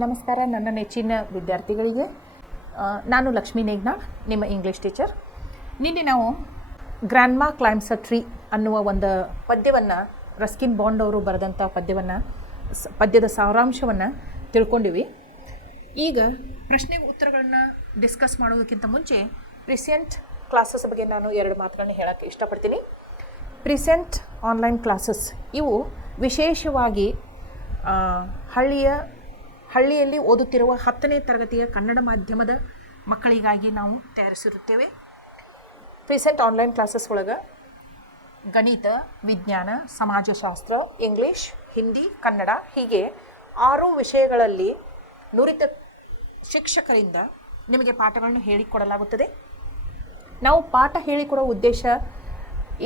ನಮಸ್ಕಾರ ನನ್ನ ನೆಚ್ಚಿನ ವಿದ್ಯಾರ್ಥಿಗಳಿಗೆ. ನಾನು ಲಕ್ಷ್ಮೀ ನೇಗ್ನಾಳ್, ನಿಮ್ಮ ಇಂಗ್ಲೀಷ್ ಟೀಚರ್. ನಿನ್ನೆ ನಾವು ಗ್ರ್ಯಾಂಡ್ಮಾ ಕ್ಲೈಮ್ಸ್ ಅ ಟ್ರೀ ಅನ್ನುವ ಒಂದು ಪದ್ಯವನ್ನು, ರಸ್ಕಿನ್ ಬಾಂಡ್ ಅವರು ಬರೆದಂಥ ಪದ್ಯದ ಸಾರಾಂಶವನ್ನು ತಿಳ್ಕೊಂಡಿವಿ. ಈಗ ಪ್ರಶ್ನೆ ಉತ್ತರಗಳನ್ನ ಡಿಸ್ಕಸ್ ಮಾಡೋದಕ್ಕಿಂತ ಮುಂಚೆ ಪ್ರಿಸೆಂಟ್ ಕ್ಲಾಸಸ್ ಬಗ್ಗೆ ನಾನು 2 ಮಾತುಗಳನ್ನ ಹೇಳೋಕ್ಕೆ ಇಷ್ಟಪಡ್ತೀನಿ. ಪ್ರಿಸೆಂಟ್ ಆನ್ಲೈನ್ ಕ್ಲಾಸಸ್ ಇವು ವಿಶೇಷವಾಗಿ ಹಳ್ಳಿಯಲ್ಲಿ ಓದುತ್ತಿರುವ 10ನೇ ತರಗತಿಯ ಕನ್ನಡ ಮಾಧ್ಯಮದ ಮಕ್ಕಳಿಗಾಗಿ ನಾವು ತಯಾರಿಸಿರುತ್ತೇವೆ. ಪ್ರಿಸೆಂಟ್ ಆನ್ಲೈನ್ ಕ್ಲಾಸಸ್ ಒಳಗೆ ಗಣಿತ, ವಿಜ್ಞಾನ, ಸಮಾಜಶಾಸ್ತ್ರ, ಇಂಗ್ಲೀಷ್, ಹಿಂದಿ, ಕನ್ನಡ ಹೀಗೆ 6 ವಿಷಯಗಳಲ್ಲಿ ನುರಿತ ಶಿಕ್ಷಕರಿಂದ ನಿಮಗೆ ಪಾಠಗಳನ್ನು ಹೇಳಿಕೊಡಲಾಗುತ್ತದೆ. ನಾವು ಪಾಠ ಹೇಳಿಕೊಡೋ ಉದ್ದೇಶ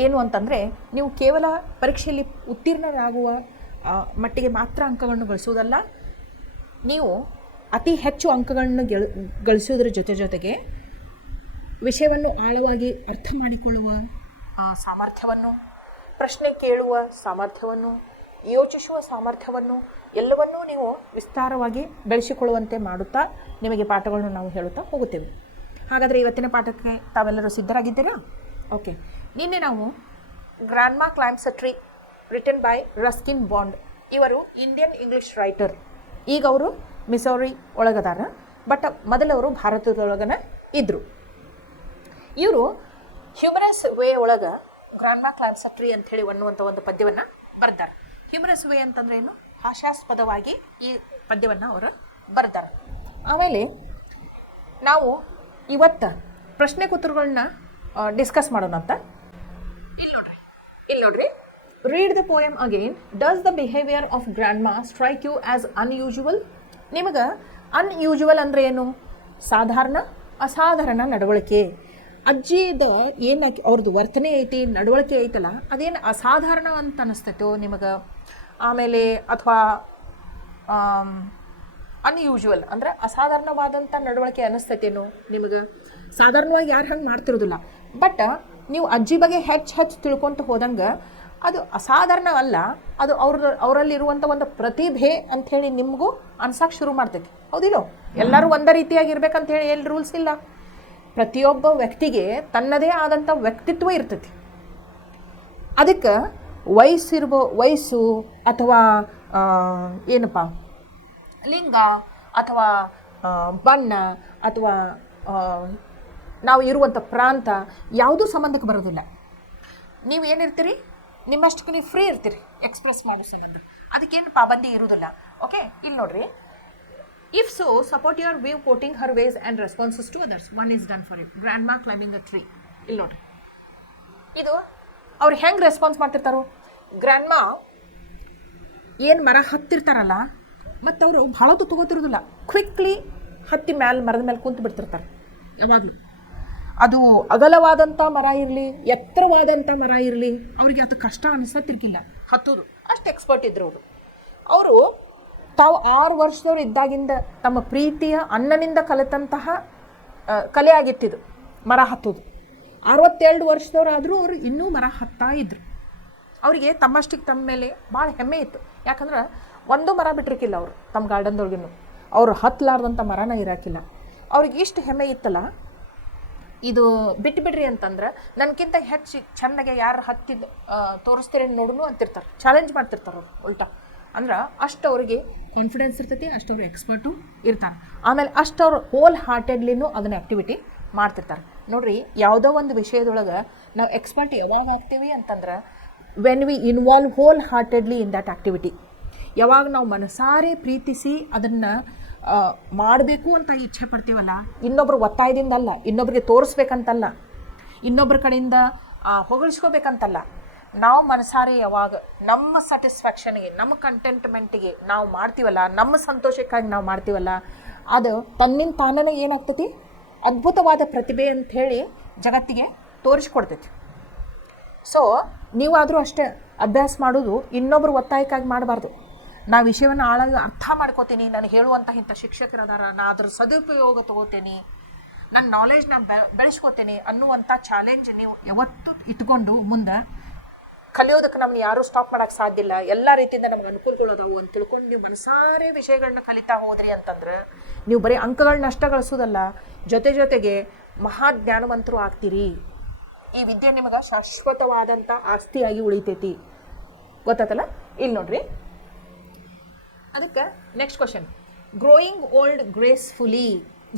ಏನು ಅಂತಂದರೆ, ನೀವು ಕೇವಲ ಪರೀಕ್ಷೆಯಲ್ಲಿ ಉತ್ತೀರ್ಣರಾಗುವ ಮಟ್ಟಿಗೆ ಮಾತ್ರ ಅಂಕಗಳನ್ನು ಗಳಿಸುವುದಲ್ಲ, ನೀವು ಅತಿ ಹೆಚ್ಚು ಅಂಕಗಳನ್ನು ಗಳಿಸುವುದರ ಜೊತೆಗೆ ವಿಷಯವನ್ನು ಆಳವಾಗಿ ಅರ್ಥ ಮಾಡಿಕೊಳ್ಳುವ ಸಾಮರ್ಥ್ಯವನ್ನು, ಪ್ರಶ್ನೆ ಕೇಳುವ ಸಾಮರ್ಥ್ಯವನ್ನು, ಯೋಚಿಸುವ ಸಾಮರ್ಥ್ಯವನ್ನು ಎಲ್ಲವನ್ನೂ ನೀವು ವಿಸ್ತಾರವಾಗಿ ಬೆಳೆಸಿಕೊಳ್ಳುವಂತೆ ಮಾಡುತ್ತಾ ನಿಮಗೆ ಪಾಠಗಳನ್ನು ನಾವು ಹೇಳುತ್ತಾ ಹೋಗುತ್ತೇವೆ. ಹಾಗಾದರೆ ಇವತ್ತಿನ ಪಾಠಕ್ಕೆ ತಾವೆಲ್ಲರೂ ಸಿದ್ಧರಾಗಿದ್ದೀರಾ? ಓಕೆ. ನಿನ್ನೆ ನಾವು grandma claims a tree written by Ruskin bond, ಇವರು ಇಂಡಿಯನ್ ಇಂಗ್ಲೀಷ್ ರೈಟರ್. ಈಗ ಅವರು ಮಿಸೌರಿ ಒಳಗದಾರ, ಬಟ್ ಮೊದಲವರು ಭಾರತದೊಳಗನ ಇದ್ದರು. ಇವರು ಹ್ಯೂಮರಸ್ ವೇ ಒಳಗೆ ಗ್ರ್ಯಾಂಡ್ಮಾ ಕ್ಲೈಮ್ಸ್ ಅ ಟ್ರೀ ಅಂಥೇಳಿ ಅನ್ನುವಂಥ ಒಂದು ಪದ್ಯವನ್ನು ಬರೆದಾರೆ. ಹ್ಯೂಮರಸ್ ವೇ ಅಂತಂದ್ರೆ ಏನು? ಹಾಸ್ಯಾಸ್ಪದವಾಗಿ ಈ ಪದ್ಯವನ್ನು ಅವರು ಬರೆದಾರೆ. ಆಮೇಲೆ ನಾವು ಇವತ್ತು ಪ್ರಶ್ನೆ ಉತ್ತರಗಳನ್ನ ಡಿಸ್ಕಸ್ ಮಾಡೋಣ ಅಂತ. ಇಲ್ಲಿ ನೋಡ್ರಿ. Read the poem again. Does the behaviour of grandma strike you as unusual? ನಿಮಗೆ ಅನ್ಯೂಜುವಲ್ ಅಂದರೆ ಏನು? ಸಾಧಾರಣ, ಅಸಾಧಾರಣ ನಡವಳಿಕೆ. ಅಜ್ಜಿದ ಏನು ಅವ್ರದ್ದು ವರ್ತನೆ ಐತಿ, ನಡವಳಿಕೆ ಐತಲ್ಲ, ಅದೇನು ಅಸಾಧಾರಣ ಅಂತ ಅನ್ನಿಸ್ತೈತೋ ನಿಮಗೆ? ಆಮೇಲೆ ಅಥವಾ ಅನ್ಯೂಜುವಲ್ ಅಂದರೆ ಅಸಾಧಾರಣವಾದಂಥ ನಡವಳಿಕೆ ಅನ್ನಿಸ್ತೈತೇನೋ ನಿಮಗೆ? ಸಾಧಾರಣವಾಗಿ ಯಾರು ಹಂಗೆ ಮಾಡ್ತಿರೋದಿಲ್ಲ, ಬಟ್ ನೀವು ಅಜ್ಜಿ ಬಗ್ಗೆ ಹೆಚ್ಚು ತಿಳ್ಕೊತ ಹೋದಂಗೆ ಅದು ಅಸಾಧಾರಣ ಅಲ್ಲ, ಅದು ಅವರಲ್ಲಿರುವಂಥ ಒಂದು ಪ್ರತಿಭೆ ಅಂಥೇಳಿ ನಿಮಗೂ ಅನ್ಸಕ್ಕೆ ಶುರು ಮಾಡ್ತೈತಿ. ಹೌದಿಲ್ಲೋ? ಎಲ್ಲರೂ ಒಂದೇ ರೀತಿಯಾಗಿರ್ಬೇಕಂತೇಳಿ ಎಲ್ಲಿ ರೂಲ್ಸ್ ಇಲ್ಲ. ಪ್ರತಿಯೊಬ್ಬ ವ್ಯಕ್ತಿಗೆ ತನ್ನದೇ ಆದಂಥ ವ್ಯಕ್ತಿತ್ವ ಇರ್ತೈತಿ. ಅದಕ್ಕೆ ವಯಸ್ಸು ಅಥವಾ ಏನಪ್ಪ ಲಿಂಗ ಅಥವಾ ಬಣ್ಣ ಅಥವಾ ನಾವು ಇರುವಂಥ ಪ್ರಾಂತ ಯಾವುದೂ ಸಂಬಂಧಕ್ಕೆ ಬರೋದಿಲ್ಲ. ನೀವು ಏನಿರ್ತೀರಿ, ನಿಮ್ಮಷ್ಟಕ್ಕೆ ನೀವು ಫ್ರೀ ಇರ್ತೀರಿ ಎಕ್ಸ್ಪ್ರೆಸ್ ಮಾಡೋ ಸಂಬಂಧ. ಅದಕ್ಕೇನು ಪಾಬಂದಿ ಇರೋದಿಲ್ಲ. ಓಕೆ. ಇಲ್ಲಿ ನೋಡ್ರಿ. If so support your view quoting her ways and responses to others. One is done for you. Grandma climbing a tree. ಇಲ್ಲಿ ನೋಡ್ರಿ, ಇದು ಅವ್ರು ಹೆಂಗೆ ರೆಸ್ಪಾನ್ಸ್ ಮಾಡ್ತಿರ್ತಾರೋ. ಗ್ರ್ಯಾಂಡ್ಮಾ ಏನು ಮರ ಹತ್ತಿರ್ತಾರಲ್ಲ, ಮತ್ತು ಅವರು ಭಾಳತ್ತು ತಗೋತಿರೋದಿಲ್ಲ, ಕ್ವಿಕ್ಲಿ ಹತ್ತಿ ಮರದ ಮೇಲೆ ಕುಂತು ಬಿಡ್ತಿರ್ತಾರೆ ಯಾವಾಗಲೂ. ಅದು ಅಗಲವಾದಂಥ ಮರ ಇರಲಿ, ಎತ್ತರವಾದಂಥ ಮರ ಇರಲಿ, ಅವ್ರಿಗೆ ಅದು ಕಷ್ಟ ಅನಿಸತ್ತಿರ್ಕಿಲ್ಲ ಹತ್ತೋದು. ಅಷ್ಟು ಎಕ್ಸ್ಪರ್ಟ್ ಇದ್ರು ಅವರು. ತಾವು 6 ವರ್ಷದವ್ರು ಇದ್ದಾಗಿಂದ ತಮ್ಮ ಪ್ರೀತಿಯ ಅಣ್ಣನಿಂದ ಕಲಿತಂತಹ ಕಲೆ ಆಗಿತ್ತಿದ್ದು ಮರ ಹತ್ತೋದು. 62 ವರ್ಷದವರಾದರೂ ಅವರು ಇನ್ನೂ ಮರ ಹತ್ತಾ ಇದ್ರು. ಅವರಿಗೆ ತಮ್ಮಷ್ಟಕ್ಕೆ ತಮ್ಮ ಮೇಲೆ ಭಾಳ ಹೆಮ್ಮೆ ಇತ್ತು. ಯಾಕಂದ್ರೆ ಒಂದು ಮರ ಬಿಟ್ಟಿರ್ಕಿಲ್ಲ ಅವರು ತಮ್ಮ ಗಾರ್ಡನ್ದೊಳಗಿನ್ನು. ಅವರು ಹತ್ತಲಾರ್ದಂಥ ಮರನ ಇರಾಕಿಲ್ಲ. ಅವ್ರಿಗೆ ಇಷ್ಟು ಹೆಮ್ಮೆ ಇತ್ತಲ್ಲ, ಇದು ಬಿಟ್ಬಿಡ್ರಿ ಅಂತಂದ್ರೆ ನನಗಿಂತ ಹೆಚ್ಚು ಚೆನ್ನಾಗೆ ಯಾರು ಹತ್ತಿದ್ದು ತೋರಿಸ್ತೀರಿ ನೋಡೋಣ ಅಂತಿರ್ತಾರೆ, ಚಾಲೆಂಜ್ ಮಾಡ್ತಿರ್ತಾರೆ ಅವ್ರು ಉಲ್ಟಾ. ಅಂದ್ರೆ ಅಷ್ಟು ಅವ್ರಿಗೆ ಕಾನ್ಫಿಡೆನ್ಸ್ ಇರ್ತೈತಿ, ಅಷ್ಟು ಅವ್ರು ಎಕ್ಸ್ಪರ್ಟು ಇರ್ತಾರೆ. ಆಮೇಲೆ ಅಷ್ಟು ಅವ್ರು ಹೋಲ್ ಹಾರ್ಟೆಡ್ಲಿನೂ ಅದನ್ನ ಆ್ಯಕ್ಟಿವಿಟಿ ಮಾಡ್ತಿರ್ತಾರೆ. ನೋಡ್ರಿ, ಯಾವುದೋ ಒಂದು ವಿಷಯದೊಳಗೆ ನಾವು ಎಕ್ಸ್ಪರ್ಟ್ ಯಾವಾಗ ಆಗ್ತೀವಿ ಅಂತಂದ್ರೆ when we involve wholeheartedly in that activity. ಯಾವಾಗ ನಾವು ಮನಸಾರೆ ಪ್ರೀತಿಸಿ ಅದನ್ನು ಮಾಡಬೇಕು ಅಂತ ಇಚ್ಛೆ ಪಡ್ತೀವಲ್ಲ, ಇನ್ನೊಬ್ರು ಒತ್ತಾಯದಿಂದಲ್ಲ, ಇನ್ನೊಬ್ರಿಗೆ ತೋರಿಸ್ಬೇಕಂತಲ್ಲ, ಇನ್ನೊಬ್ಬರ ಕಡೆಯಿಂದ ಹೊಗಳಿಸ್ಕೋಬೇಕಂತಲ್ಲ, ನಾವು ಮನಸಾರೆ ಯಾವಾಗ ನಮ್ಮ ಸ್ಯಾಟಿಸ್ಫ್ಯಾಕ್ಷನ್ಗೆ, ನಮ್ಮ ಕಂಟೆಂಟ್ಮೆಂಟಿಗೆ ನಾವು ಮಾಡ್ತೀವಲ್ಲ, ನಮ್ಮ ಸಂತೋಷಕ್ಕಾಗಿ ನಾವು ಮಾಡ್ತೀವಲ್ಲ, ಅದು ತನ್ನಿಂದ ತಾನೇ ಏನಾಗ್ತೈತಿ, ಅದ್ಭುತವಾದ ಪ್ರತಿಭೆ ಅಂಥೇಳಿ ಜಗತ್ತಿಗೆ ತೋರಿಸ್ಕೊಡ್ತೈತಿ. ಸೊ ನೀವಾದರೂ ಅಷ್ಟೇ ಅಭ್ಯಾಸ ಮಾಡೋದು ಇನ್ನೊಬ್ರು ಒತ್ತಾಯಕ್ಕಾಗಿ ಮಾಡಬಾರ್ದು. ನಾ ವಿಷಯವನ್ನು ಆಳಾಗಿ ಅರ್ಥ ಮಾಡ್ಕೋತೀನಿ, ನಾನು ಹೇಳುವಂಥ ಇಂಥ ಶಿಕ್ಷಕರದಾರ, ನಾ ಅದ್ರ ಸದುಪಯೋಗ ತೊಗೋತೀನಿ, ನನ್ನ ನಾಲೆಜ್ನ ಬೆಳೆಸ್ಕೋತೇನೆ ಅನ್ನುವಂಥ ಚಾಲೆಂಜ್ ನೀವು ಯಾವತ್ತೂ ಇಟ್ಕೊಂಡು ಮುಂದೆ ಕಲಿಯೋದಕ್ಕೆ ನಮ್ಗೆ ಯಾರೂ ಸ್ಟಾಪ್ ಮಾಡೋಕ್ಕೆ ಸಾಧ್ಯ ಇಲ್ಲ, ಎಲ್ಲ ರೀತಿಯಿಂದ ನಮ್ಗೆ ಅನುಕೂಲಗಳು ಅದಾವು ಅಂತ ತಿಳ್ಕೊಂಡು ನೀವು ಮನಸಾರೆ ವಿಷಯಗಳನ್ನ ಕಲಿತಾ ಹೋದ್ರಿ ಅಂತಂದ್ರೆ ನೀವು ಬರೀ ಅಂಕಗಳನ್ನ ಅಷ್ಟ ಗಳಿಸೋದಲ್ಲ, ಜೊತೆಗೆ ಮಹಾಜ್ಞಾನವಂತರು ಆಗ್ತೀರಿ. ಈ ವಿದ್ಯೆ ನಿಮಗೆ ಶಾಶ್ವತವಾದಂಥ ಆಸ್ತಿಯಾಗಿ ಉಳಿತೈತಿ. ಗೊತ್ತಾತಲ್ಲ? ಇಲ್ಲಿ ನೋಡ್ರಿ, ಅದಕ್ಕೆ next question, growing old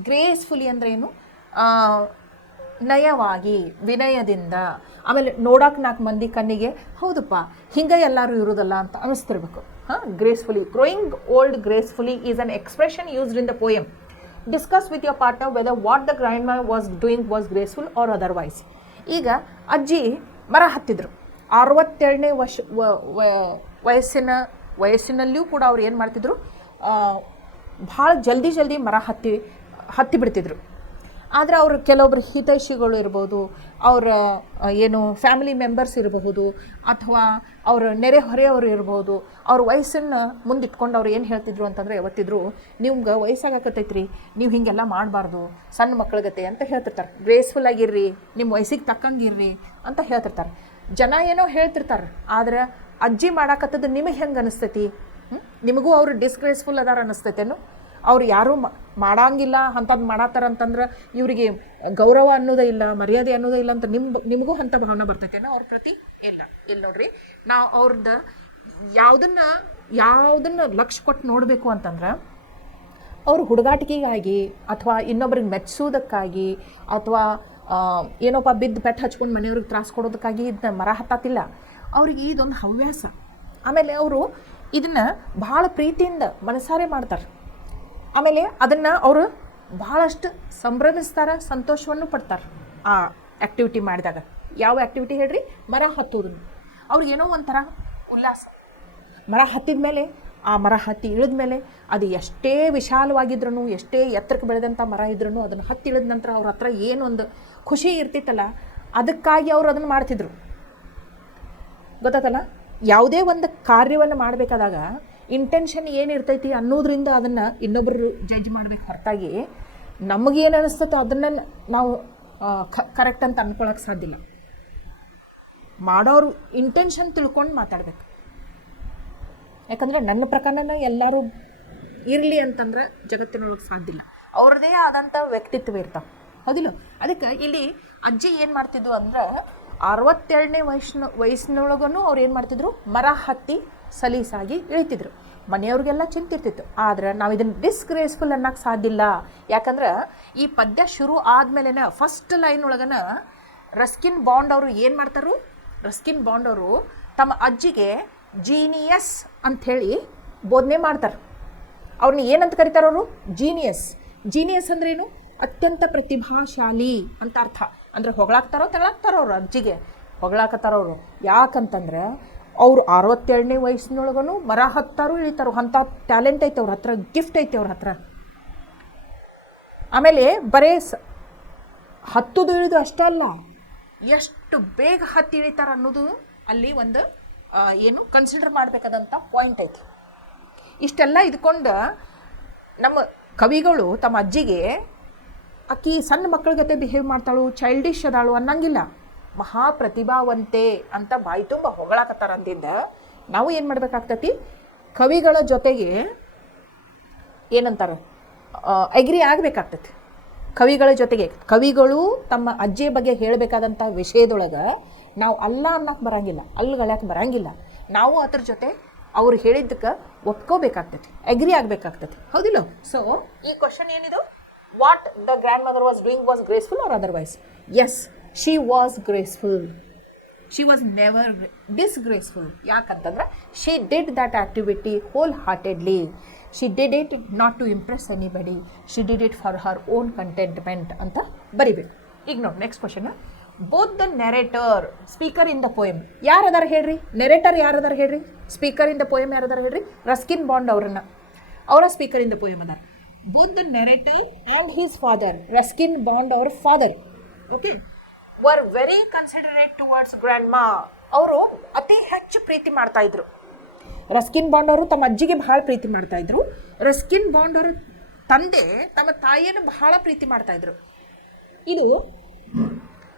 gracefully ಅಂದ್ರೆ ಏನು? ನಯವಾಗಿ, ವಿನಯದಿಂದ. ಆಮೇಲೆ ನೋಡಕ್ಕೆ 4 ಮಂದಿ ಕಣ್ಣಿಗೆ ಹೌದಪ್ಪ ಹಿಂಗೆ ಎಲ್ಲರೂ ಇರೋದಲ್ಲ ಅಂತ ಅನಿಸ್ತಿರ್ಬೇಕು. Gracefully. Growing old gracefully is an expression used in the poem. Discuss with your partner whether what the grandma was doing was graceful or otherwise. ಈಗ ಅಜ್ಜಿ ಮರ ಹತ್ತಿದ್ರು. 67ನೇ ವಯಸ್ಸಿನಲ್ಲಿಯೂ ಕೂಡ ಅವ್ರು ಏನು ಮಾಡ್ತಿದ್ರು, ಭಾಳ ಜಲ್ದಿ ಮರ ಹತ್ತಿ ಬಿಡ್ತಿದ್ರು. ಆದರೆ ಅವರು ಕೆಲವೊಬ್ರು ಹಿತೈಷಿಗಳು ಇರ್ಬೋದು, ಅವರ ಏನು ಫ್ಯಾಮಿಲಿ ಮೆಂಬರ್ಸ್ ಇರಬಹುದು, ಅಥವಾ ಅವರ ನೆರೆಹೊರೆಯವರು ಇರ್ಬೋದು, ಅವ್ರ ವಯಸ್ಸನ್ನು ಮುಂದಿಟ್ಕೊಂಡು ಅವ್ರು ಏನು ಹೇಳ್ತಿದ್ರು ಅಂತಂದರೆ, ಯಾವತ್ತಿದ್ರು ನಿಮ್ಗೆ ವಯಸ್ಸಾಗಕತ್ತೈತ್ರಿ, ನೀವು ಹೀಗೆಲ್ಲ ಮಾಡಬಾರ್ದು, ಸಣ್ಣ ಮಕ್ಕಳಿಗತ್ತೆ ಅಂತ ಹೇಳ್ತಿರ್ತಾರೆ. ಗ್ರೇಸ್ಫುಲ್ ಆಗಿರ್ರಿ, ನಿಮ್ಮ ವಯಸ್ಸಿಗೆ ತಕ್ಕಂಗಿರ್ರಿ ಅಂತ ಹೇಳ್ತಿರ್ತಾರೆ. ಜನ ಏನೋ ಹೇಳ್ತಿರ್ತಾರೆ, ಆದರೆ ಅಜ್ಜಿ ಮಾಡಾಕತ್ತದ ನಿಮಗೆ ಹೆಂಗೆ ಅನಿಸ್ತೈತಿ? ನಿಮಗೂ ಅವರು ಡಿಸ್ಗ್ರೇಸ್ಫುಲ್ ಅದಾರ ಅನ್ನಿಸ್ತೈತೇನು? ಅವ್ರು ಯಾರೂ ಮಾಡಂಗಿಲ್ಲ ಅಂಥದ್ದು ಮಾಡತ್ತಾರ ಅಂತಂದ್ರೆ ಇವರಿಗೆ ಗೌರವ ಅನ್ನೋದೇ ಇಲ್ಲ, ಮರ್ಯಾದೆ ಅನ್ನೋದೇ ಇಲ್ಲ ಅಂತ ನಿಮಗೂ ಅಂಥ ಭಾವನೆ ಬರ್ತೈತೇನೋ ಅವ್ರ ಪ್ರತಿ? ಇಲ್ಲ. ಇಲ್ಲಿ ನೋಡ್ರಿ, ನಾವು ಅವ್ರದ್ದು ಯಾವುದನ್ನು ಲಕ್ಷ್ಯ ಕೊಟ್ಟು ನೋಡಬೇಕು ಅಂತಂದ್ರೆ, ಅವ್ರ ಹುಡುಗಾಟಿಕೆಗಾಗಿ ಅಥವಾ ಇನ್ನೊಬ್ರಿಗೆ ಮೆಚ್ಚಿಸೋದಕ್ಕಾಗಿ ಅಥವಾ ಏನೋಪ್ಪ ಬಿದ್ದು ಪೆಟ್ಟು ಹಚ್ಕೊಂಡು ಮನೆಯವ್ರಿಗೆ ತ್ರಾಸು ಕೊಡೋದಕ್ಕಾಗಿ ಇದನ್ನ ಮರ ಹತ್ತಾತಿಲ್ಲ. ಅವ್ರಿಗೆ ಇದೊಂದು ಹವ್ಯಾಸ. ಆಮೇಲೆ ಅವರು ಇದನ್ನು ಭಾಳ ಪ್ರೀತಿಯಿಂದ ಮನಸಾರೆ ಮಾಡ್ತಾರೆ. ಆಮೇಲೆ ಅದನ್ನು ಅವರು ಭಾಳಷ್ಟು ಸಂಭ್ರಮಿಸ್ತಾರೆ, ಸಂತೋಷವನ್ನು ಪಡ್ತಾರೆ ಆ ಆ್ಯಕ್ಟಿವಿಟಿ ಮಾಡಿದಾಗ. ಯಾವ ಆ್ಯಕ್ಟಿವಿಟಿ ಹೇಳ್ರಿ? ಮರ ಹತ್ತೋದು. ಅವ್ರಿಗೇನೋ ಒಂಥರ ಉಲ್ಲಾಸ. ಮರ ಹತ್ತಿದ ಮೇಲೆ, ಆ ಮರ ಹತ್ತಿ ಇಳಿದ ಮೇಲೆ, ಅದು ಎಷ್ಟೇ ವಿಶಾಲವಾಗಿದ್ರೂ, ಎಷ್ಟೇ ಎತ್ತರಕ್ಕೆ ಬೆಳೆದಂಥ ಮರ ಇದ್ರೂ ಅದನ್ನು ಹತ್ತಿ ಇಳಿದ ನಂತರ ಅವ್ರ ಹತ್ರ ಏನೊಂದು ಖುಷಿ ಇರ್ತಿತ್ತಲ್ಲ, ಅದಕ್ಕಾಗಿ ಅವರು ಅದನ್ನು ಮಾಡ್ತಿದ್ರು. ಗೊತ್ತಾತಲ್ಲ? ಯಾವುದೇ ಒಂದು ಕಾರ್ಯವನ್ನು ಮಾಡಬೇಕಾದಾಗ ಇಂಟೆನ್ಷನ್ ಏನಿರ್ತೈತಿ ಅನ್ನೋದ್ರಿಂದ ಅದನ್ನು ಇನ್ನೊಬ್ಬರು ಜಡ್ಜ್ ಮಾಡಬೇಕು ಹೊರತಾಗಿ ನಮಗೇನು ಅನಿಸ್ತೋ ಅದನ್ನು ನಾವು ಕರೆಕ್ಟ್ ಅಂತ ಅಂದ್ಕೊಳಕ್ಕೆ ಸಾಧ್ಯ ಇಲ್ಲ. ಮಾಡೋರು ಇಂಟೆನ್ಷನ್ ತಿಳ್ಕೊಂಡು ಮಾತಾಡಬೇಕು. ಯಾಕಂದರೆ ನನ್ನ ಪ್ರಕಾರನ ಎಲ್ಲರೂ ಇರಲಿ ಅಂತಂದ್ರೆ ಜಗತ್ತಿನೊಳಗೆ ಸಾಧ್ಯ ಇಲ್ಲ. ಅವ್ರದ್ದೇ ಆದಂಥ ವ್ಯಕ್ತಿತ್ವ ಇರ್ತಾವೆ, ಹೌದಿಲ್ಲ? ಅದಕ್ಕೆ ಇಲ್ಲಿ ಅಜ್ಜಿ ಏನು ಮಾಡ್ತಿದ್ವು ಅಂದ್ರೆ, 62ನೇ ವಯಸ್ಸಿನೊಳಗೂ ಅವ್ರು ಏನು ಮಾಡ್ತಿದ್ರು, ಮರ ಹತ್ತಿ ಸಲೀಸಾಗಿ ಇಳಿತಿದ್ರು. ಮನೆಯವ್ರಿಗೆಲ್ಲ ಚಿಂತಿರ್ತಿತ್ತು. ಆದರೆ ನಾವು ಇದನ್ನು ಡಿಸ್ಗ್ರೇಸ್ಫುಲ್ ಅನ್ನೋಕ್ಕೆ ಸಾಧ್ಯ ಇಲ್ಲ. ಯಾಕಂದ್ರೆ ಈ ಪದ್ಯ ಶುರು ಆದಮೇಲೆ ಫಸ್ಟ್ ಲೈನ್ ಒಳಗನ ರಸ್ಕಿನ್ ಬಾಂಡ್ ಅವರು ಏನು ಮಾಡ್ತಾರು, ರಸ್ಕಿನ್ ಬಾಂಡ್ ಅವರು ತಮ್ಮ ಅಜ್ಜಿಗೆ ಜೀನಿಯಸ್ ಅಂಥೇಳಿ ಬೋಧನೆ ಮಾಡ್ತಾರೆ. ಅವ್ರನ್ನ ಏನಂತ ಕರೀತಾರೆ ಅವರು? ಜೀನಿಯಸ್ ಅಂದ್ರೇನು? ಅತ್ಯಂತ ಪ್ರತಿಭಾಶಾಲಿ ಅಂತ ಅರ್ಥ. ಅಂದರೆ ಹೊಗಳಾಕ್ತಾರೋ ತೆಳಾಕ್ತಾರೋ ಅವ್ರು ಅಜ್ಜಿಗೆ ಹೊಗಳಾಕತ್ತಾರವರು. ಯಾಕಂತಂದ್ರೆ ಅವರು 67ನೇ ವಯಸ್ಸಿನೊಳಗೂ ಮರ ಹತ್ತಾರು ಇಳಿತಾರೋ ಅಂಥ ಟ್ಯಾಲೆಂಟ್ ಐತೆ ಅವ್ರ ಹತ್ರ, ಗಿಫ್ಟ್ ಐತೆ ಅವ್ರ ಹತ್ರ. ಆಮೇಲೆ ಬರೇ ಹತ್ತುದು ಇಳಿದು ಅಷ್ಟೇ ಅಲ್ಲ, ಎಷ್ಟು ಬೇಗ ಹತ್ತಿ ಇಳಿತಾರೆ ಅನ್ನೋದು ಅಲ್ಲಿ ಒಂದು ಏನು ಕನ್ಸಿಡರ್ ಮಾಡಬೇಕಾದಂಥ ಪಾಯಿಂಟ್ ಐತಿ. ಇಷ್ಟೆಲ್ಲ ಇದ್ಕೊಂಡು ನಮ್ಮ ಕವಿಗಳು ತಮ್ಮ ಅಜ್ಜಿಗೆ ಆಕಿ ಸಣ್ಣ ಮಕ್ಕಳ ಜೊತೆ ಬಿಹೇವ್ ಮಾಡ್ತಾಳು, ಚೈಲ್ಡಿಶ್ ಅದಾಳು ಅನ್ನಂಗಿಲ್ಲ, ಮಹಾಪ್ರತಿಭಾವಂತೆ ಅಂತ ಬಾಯಿ ತುಂಬ ಹೊಗಳಾಕತ್ತಾರ ಅಂದಿಂದ ನಾವು ಏನು ಮಾಡಬೇಕಾಗ್ತತಿ? ಕವಿಗಳ ಜೊತೆಗೆ ಏನಂತಾರೆ, ಅಗ್ರಿ ಆಗಬೇಕಾಗ್ತತಿ. ಕವಿಗಳ ಜೊತೆಗೆ ಕವಿಗಳು ತಮ್ಮ ಅಜ್ಜಿಯ ಬಗ್ಗೆ ಹೇಳಬೇಕಾದಂಥ ವಿಷಯದೊಳಗೆ ನಾವು ಅಲ್ಲ ಅನ್ನಕ್ಕೆ ಬರಂಗಿಲ್ಲ, ಅಲ್ಲಗಳಕ್ಕೆ ಬರಂಗಿಲ್ಲ. ನಾವು ಅದ್ರ ಜೊತೆ ಅವ್ರು ಹೇಳಿದ್ದಕ್ಕೆ ಒಪ್ಕೋಬೇಕಾಗ್ತೈತಿ, ಅಗ್ರಿ ಆಗಬೇಕಾಗ್ತೈತಿ, ಹೌದಿಲ್ಲ? ಸೊ ಈ ಕ್ವಶನ್ ಏನಿದು, what the grandmother was doing was graceful or otherwise? Yes, she was graceful. She was never disgraceful. ಯಾಕಂತಂದ್ರೆ she did that activity wholeheartedly. She did it not to impress anybody, she did it for her own contentment ಅಂತ ಬರಿಬೇಕು. ಈಗ ನೋಡಿ next question, both the narrator speaker in the poem. ಯಾರದಾರ ಹೇಳ್ರಿ? Narrator ಯಾರದಾರ ಹೇಳ್ರಿ? Speaker in the poem ಯಾರದಾರ ಹೇಳ್ರಿ? ರಸ್ಕಿನ್ ಬಾಂಡ್ ಅವರ ಸ್ಪೀಕರ್ ಇನ್ ದ ಪೋಯಮ್ ಅದಾರ. Both the narrator and his father, Ruskin Bond ಅವರ father, okay, were very considerate towards grandma. ಅವರು ಅತಿ ಹೆಚ್ಚು ಪ್ರೀತಿ ಮಾಡ್ತಾ ಇದ್ರು. ರಸ್ಕಿನ್ ಬಾಂಡ್ ಅವರು ತಮ್ಮ ಅಜ್ಜಿಗೆ ಬಹಳ ಪ್ರೀತಿ ಮಾಡ್ತಾ ಇದ್ರು. ರಸ್ಕಿನ್ ಬಾಂಡ್ ಅವರ ತಂದೆ ತಮ್ಮ ತಾಯಿಯನ್ನು ಬಹಳ ಪ್ರೀತಿ ಮಾಡ್ತಾ ಇದ್ರು. ಇದು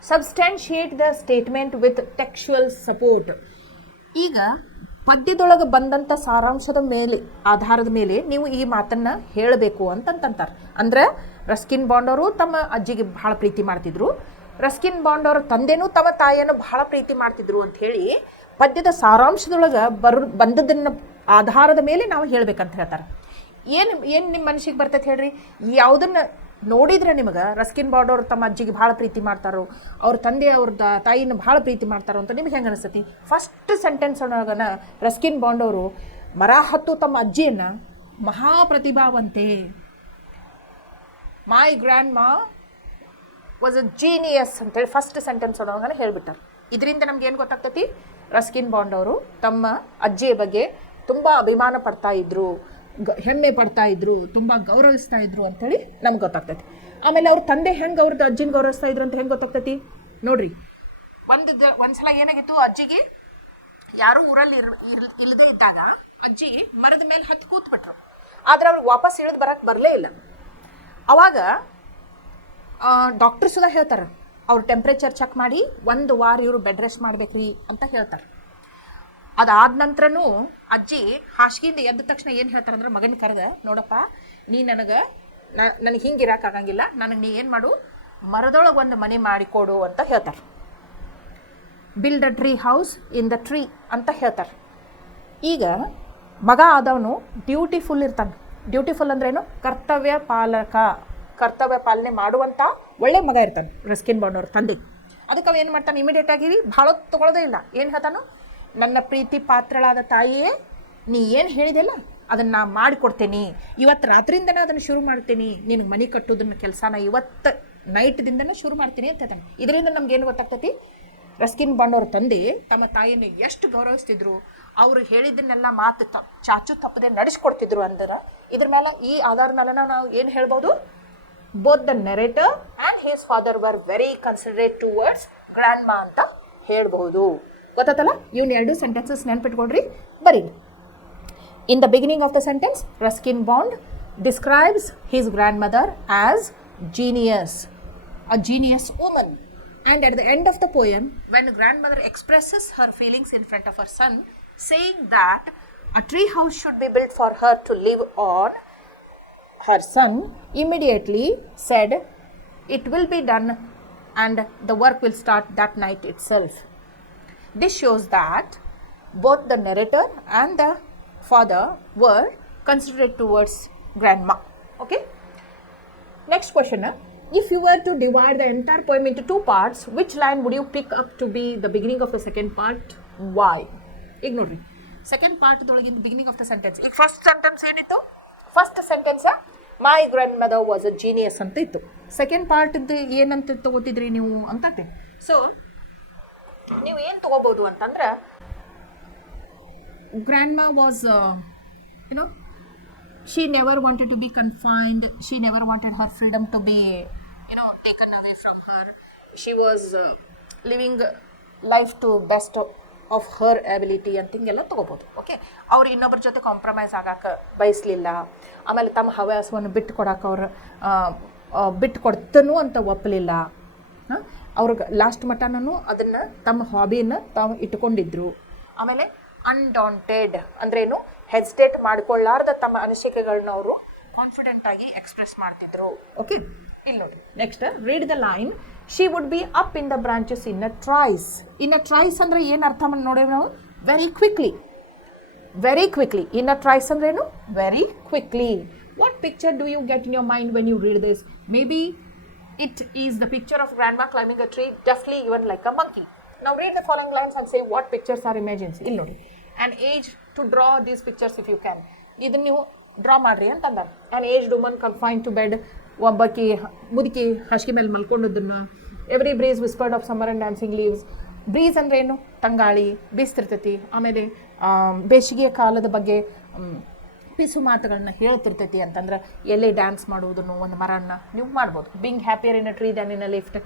substantiate the statement with textual support. ಈಗ ಪದ್ಯದೊಳಗೆ ಬಂದಂಥ ಸಾರಾಂಶದ ಮೇಲೆ ಆಧಾರದ ಮೇಲೆ ನೀವು ಈ ಮಾತನ್ನು ಹೇಳಬೇಕು ಅಂತಂತಾರೆ. ಅಂದರೆ ರಸ್ಕಿನ್ ಬಾಂಡ್ ಅವರು ತಮ್ಮ ಅಜ್ಜಿಗೆ ಬಹಳ ಪ್ರೀತಿ ಮಾಡ್ತಿದ್ರು, ರಸ್ಕಿನ್ ಬಾಂಡ್ ಅವರ ತಂದೆನೂ ತಮ್ಮ ತಾಯಿಯನ್ನು ಬಹಳ ಪ್ರೀತಿ ಮಾಡ್ತಿದ್ರು ಅಂತ ಹೇಳಿ ಪದ್ಯದ ಸಾರಾಂಶದೊಳಗೆ ಬಂದದನ್ನು ಆಧಾರದ ಮೇಲೆ ನಾವು ಹೇಳ್ಬೇಕಂತ ಹೇಳ್ತಾರೆ. ಏನು ನಿಮ್ಮ ಮನಸ್ಸಿಗೆ ಬರ್ತೈತೆ ಹೇಳ್ರಿ? ಯಾವುದನ್ನು ನೋಡಿದ್ರೆ ನಿಮಗೆ ರಸ್ಕಿನ್ ಬಾಂಡ್ ಅವರು ತಮ್ಮ ಅಜ್ಜಿಗೆ ಭಾಳ ಪ್ರೀತಿ ಮಾಡ್ತಾರೋ, ಅವ್ರ ತಂದೆ ಅವ್ರ ತಾಯಿನ ಭಾಳ ಪ್ರೀತಿ ಮಾಡ್ತಾರೋ ಅಂತ ನಿಮ್ಗೆ ಹೆಂಗೆ ಅನಿಸ್ತೈತಿ? ಫಸ್ಟ್ ಸೆಂಟೆನ್ಸ್ ಒಳಗನ ರಸ್ಕಿನ್ ಬಾಂಡ್ ಅವರು ಮರ ಹತ್ತು ತಮ್ಮ ಅಜ್ಜಿಯನ್ನು ಮಹಾಪ್ರತಿಭಾವಂತೆ, ಮೈ ಗ್ರ್ಯಾಂಡ್ ಮಾ ವಾಸ್ ಅ ಜೀನಿಯಸ್ ಅಂತೇಳಿ ಫಸ್ಟ್ ಸೆಂಟೆನ್ಸ್ ಒಳಗನ ಹೇಳ್ಬಿಟ್ಟಾರೆ. ಇದರಿಂದ ನಮ್ಗೆ ಏನು ಗೊತ್ತಾಗ್ತೈತಿ? ರಸ್ಕಿನ್ ಬಾಂಡ್ ಅವರು ತಮ್ಮ ಅಜ್ಜಿಯ ಬಗ್ಗೆ ತುಂಬ ಅಭಿಮಾನ ಪಡ್ತಾ ಇದ್ರು, ಹೆಮ್ಮೆ ಪಡ್ತಾ ಇದ್ರು, ತುಂಬ ಗೌರವಿಸ್ತಾ ಇದ್ರು ಅಂಥೇಳಿ ನಮ್ಗೆ ಗೊತ್ತಾಗ್ತೈತಿ. ಆಮೇಲೆ ಅವ್ರ ತಂದೆ ಹೆಂಗೆ ಅವ್ರದ್ದು ಅಜ್ಜಿನ ಗೌರವಿಸ್ತಾ ಇದ್ರು ಅಂತ ಹೆಂಗೆ ಗೊತ್ತಾಗ್ತೈತಿ ನೋಡ್ರಿ. ಒಂದ್ಸಲ ಏನಾಗಿತ್ತು, ಅಜ್ಜಿಗೆ ಯಾರೂ ಊರಲ್ಲಿ ಇಲ್ಲದೆ ಇದ್ದಾಗ ಅಜ್ಜಿ ಮರದ ಮೇಲೆ ಹತ್ತಿ ಕೂತ್ಬಿಟ್ರು. ಆದ್ರೆ ಅವ್ರಿಗೆ ವಾಪಸ್ ಇಳಿದು ಬರಕ್ಕೆ ಬರಲೇ ಇಲ್ಲ. ಅವಾಗ ಡಾಕ್ಟರ್ ಸುಧಾ ಹೇಳ್ತಾರೆ, ಅವ್ರ ಟೆಂಪ್ರೇಚರ್ ಚೆಕ್ ಮಾಡಿ 1 ವಾರ ಇವರು ಬೆಡ್ ರೆಸ್ಟ್ ಮಾಡ್ಬೇಕ್ರಿ ಅಂತ ಹೇಳ್ತಾರೆ. ಅದಾದ ನಂತರನೂ ಅಜ್ಜಿ ಹಾಸಿಗೆಯಿಂದ ಎದ್ದ ತಕ್ಷಣ ಏನು ಹೇಳ್ತಾರೆ ಅಂದ್ರೆ, ಮಗನ ಕರೆದ, ನೋಡಪ್ಪ ನೀ ನನಗೆ ಹಿಂಗೆ ಇರೋಕ್ಕಾಗಂಗಿಲ್ಲ, ನನಗೆ ನೀ ಏನು ಮಾಡು, ಮರದೊಳಗೆ ಒಂದು ಮನೆ ಮಾಡಿಕೊಡು ಅಂತ ಹೇಳ್ತಾರೆ. Build a tree house in the tree ಅಂತ ಹೇಳ್ತಾರೆ. ಈಗ ಮಗ ಆದವನು ಡ್ಯೂಟಿಫುಲ್ ಇರ್ತಾನೆ. ಡ್ಯೂಟಿಫುಲ್ ಅಂದ್ರೇನು? ಕರ್ತವ್ಯ ಪಾಲನೆ ಮಾಡುವಂಥ ಒಳ್ಳೆ ಮಗ ಇರ್ತಾನೆ ರಸ್ಕಿನ್ ಬಾಂಡ್ ಅವ್ರ ತಂದೆ. ಅದಕ್ಕೆ ಅವ ಏನು ಮಾಡ್ತಾನೆ, ಇಮಿಡಿಯೇಟ್ ಆಗಿ ಭಾಳ ತೊಗೊಳ್ಳೋದೇ ಇಲ್ಲ. ಏನು ಹೇಳ್ತಾನೋ, ನನ್ನ ಪ್ರೀತಿ ಪಾತ್ರಳಾದ ತಾಯಿಯೇ, ನೀ ಏನು ಹೇಳಿದೆಲ್ಲ ಅದನ್ನು ನಾ ಮಾಡಿಕೊಡ್ತೇನೆ, ಇವತ್ತು ರಾತ್ರಿಯಿಂದನೇ ಅದನ್ನು ಶುರು ಮಾಡ್ತೀನಿ, ನಿನಗೆ ಮನೆ ಕಟ್ಟೋದನ್ನ ಕೆಲಸನ ಇವತ್ತು ನೈಟ್ದಿಂದನೇ ಶುರು ಮಾಡ್ತೀನಿ ಅಂತ ಹೇಳ್ತಾನೆ. ಇದರಿಂದ ನಮ್ಗೇನು ಗೊತ್ತಾಗ್ತೈತಿ? ರಸ್ಕಿನ್ ಬಾಂಡ್ ಅವ್ರ ತಂದೆ ತಮ್ಮ ತಾಯಿಯನ್ನು ಎಷ್ಟು ಗೌರವಿಸ್ತಿದ್ರು, ಅವರು ಹೇಳಿದ್ದನ್ನೆಲ್ಲ ಮಾತು ಚಾಚು ತಪ್ಪದೆ ನಡೆಸ್ಕೊಡ್ತಿದ್ರು ಅಂದ್ರೆ ಇದ್ರ ಮೇಲೆ, ಈ ಆಧಾರದ ಮೇಲೆ ನಾವು ಏನು ಹೇಳ್ಬೋದು? Both the narrator and his father var very considerate towards grand ಮಾ ಅಂತ ಹೇಳ್ಬೋದು. ಗೊತ್ತಾತಲ್ಲ? ಇವನ್ 2 ಸೆಂಟೆನ್ಸಸ್ ನೆನ್ಪಿಟ್ಕೊಡ್ರಿ, ಬರೀ. In the beginning of the sentence, Ruskin bond describes his grandmother as genius, a genius woman. And at the end of the poem, when grandmother expresses her feelings in front of her son, saying that a tree house should be built for her to live on, her son immediately said, "It will be done and the work will start that night itself." This shows that both the narrator and the father were considerate towards grandma. Okay? Next question. If you were to divide the entire poem into 2 parts, which line would you pick up to be the beginning of the second part? Why? Ignore it. Second part in the beginning of the sentence. First sentence ಏನೀತು? First sentence, my grandmother was a genius ಅಂತ ಇತ್ತು. Second part ಏನಂತ ತಗೋತಿದ್ರಿ ನೀವು ಅಂತಂತೆ. So ನೀವು ಏನು ತಗೋಬಹುದು ಅಂತಂದ್ರೆ, grandma was she never wanted to be confined, she never wanted her freedom to be taken away from her. She was living life to best of her ability ಅಂತ ಹಿಂಗೆಲ್ಲ ತಗೋಬೋದು. Okay, ಅವ್ರು ಇನ್ನೊಬ್ಬರ ಜೊತೆ ಕಾಂಪ್ರಮೈಸ್ ಆಗಕ್ಕೆ ಬಯಸಲಿಲ್ಲ. ಆಮೇಲೆ ತಮ್ಮ ಹವ್ಯಾಸವನ್ನು ಬಿಟ್ಟು ಕೊಡಕ್ಕೆ ಅವ್ರು ಬಿಟ್ಟು ಕೊಡ್ತನೂ ಅಂತ ಒಪ್ಪಲಿಲ್ಲ. ಅವ್ರಿಗೆ ಲಾಸ್ಟ್ ಮಟನೂ ಅದನ್ನು ತಮ್ಮ ಹಾಬಿಯನ್ನು ತಾವು ಇಟ್ಕೊಂಡಿದ್ರು. ಆಮೇಲೆ ಅನ್ಡಾಂಟೆಡ್ ಅಂದ್ರೇನು, ಹೆಸಿಟೇಟ್ ಮಾಡಿಕೊಳ್ಳಾರ್ದ ತಮ್ಮ ಅನಿಸಿಕೆಗಳನ್ನ ಅವರು ಕಾನ್ಫಿಡೆಂಟ್ ಆಗಿ ಎಕ್ಸ್ಪ್ರೆಸ್ ಮಾಡ್ತಿದ್ರು. ಓಕೆ, ಇಲ್ಲಿ ನೋಡಿ next, read the line. She would be up in the branches in a trees. In a trees ಅಂದ್ರೆ ಏನು ಅರ್ಥ ಮಾಡಿ ನೋಡೇವೆ ನಾವು? Very quickly. Very quickly. In a trees ಅಂದ್ರೇನು? Very quickly. What picture do you get in your mind when you read this? Maybe it is the picture of grandma climbing a tree, deftly even like a monkey. Now read the following lines and say what pictures are imagined. ಇಲ್ಲಿ ನೋಡಿ, an age to draw these pictures if you can. ಇದನ್ನು ನೀವು draw ಮಾಡ್ರಿ ಅಂತಂದ. an aged woman confined to bed, ಒಬ್ಬಕಿ ಮುದುಕಿ ಹಾಸಿಗೆ ಮೇಲೆ ಮಲ್ಕೊಂಡದನ್ನು. every breeze whispered of summer and dancing leaves. Breeze ಅಂದ್ರೆ ಏನು? ತಂಗಾಳಿ ಬೀಸ್ತಿರ್ತೈತಿ. ಆಮೇಲೆ ಬೇಸಿಗೆಯ ಕಾಲದ ಬಗ್ಗೆ ಪಿಸು ಮಾತುಗಳನ್ನ ಹೇಳ್ತಿರ್ತೈತಿ ಅಂತಂದ್ರೆ ಎಲ್ಲೇ ಡ್ಯಾನ್ಸ್ ಮಾಡುವುದನ್ನು ಒಂದು ಮರನ್ನ ನೀವು ಮಾಡ್ಬೋದು. Being happier in a tree than in a lift.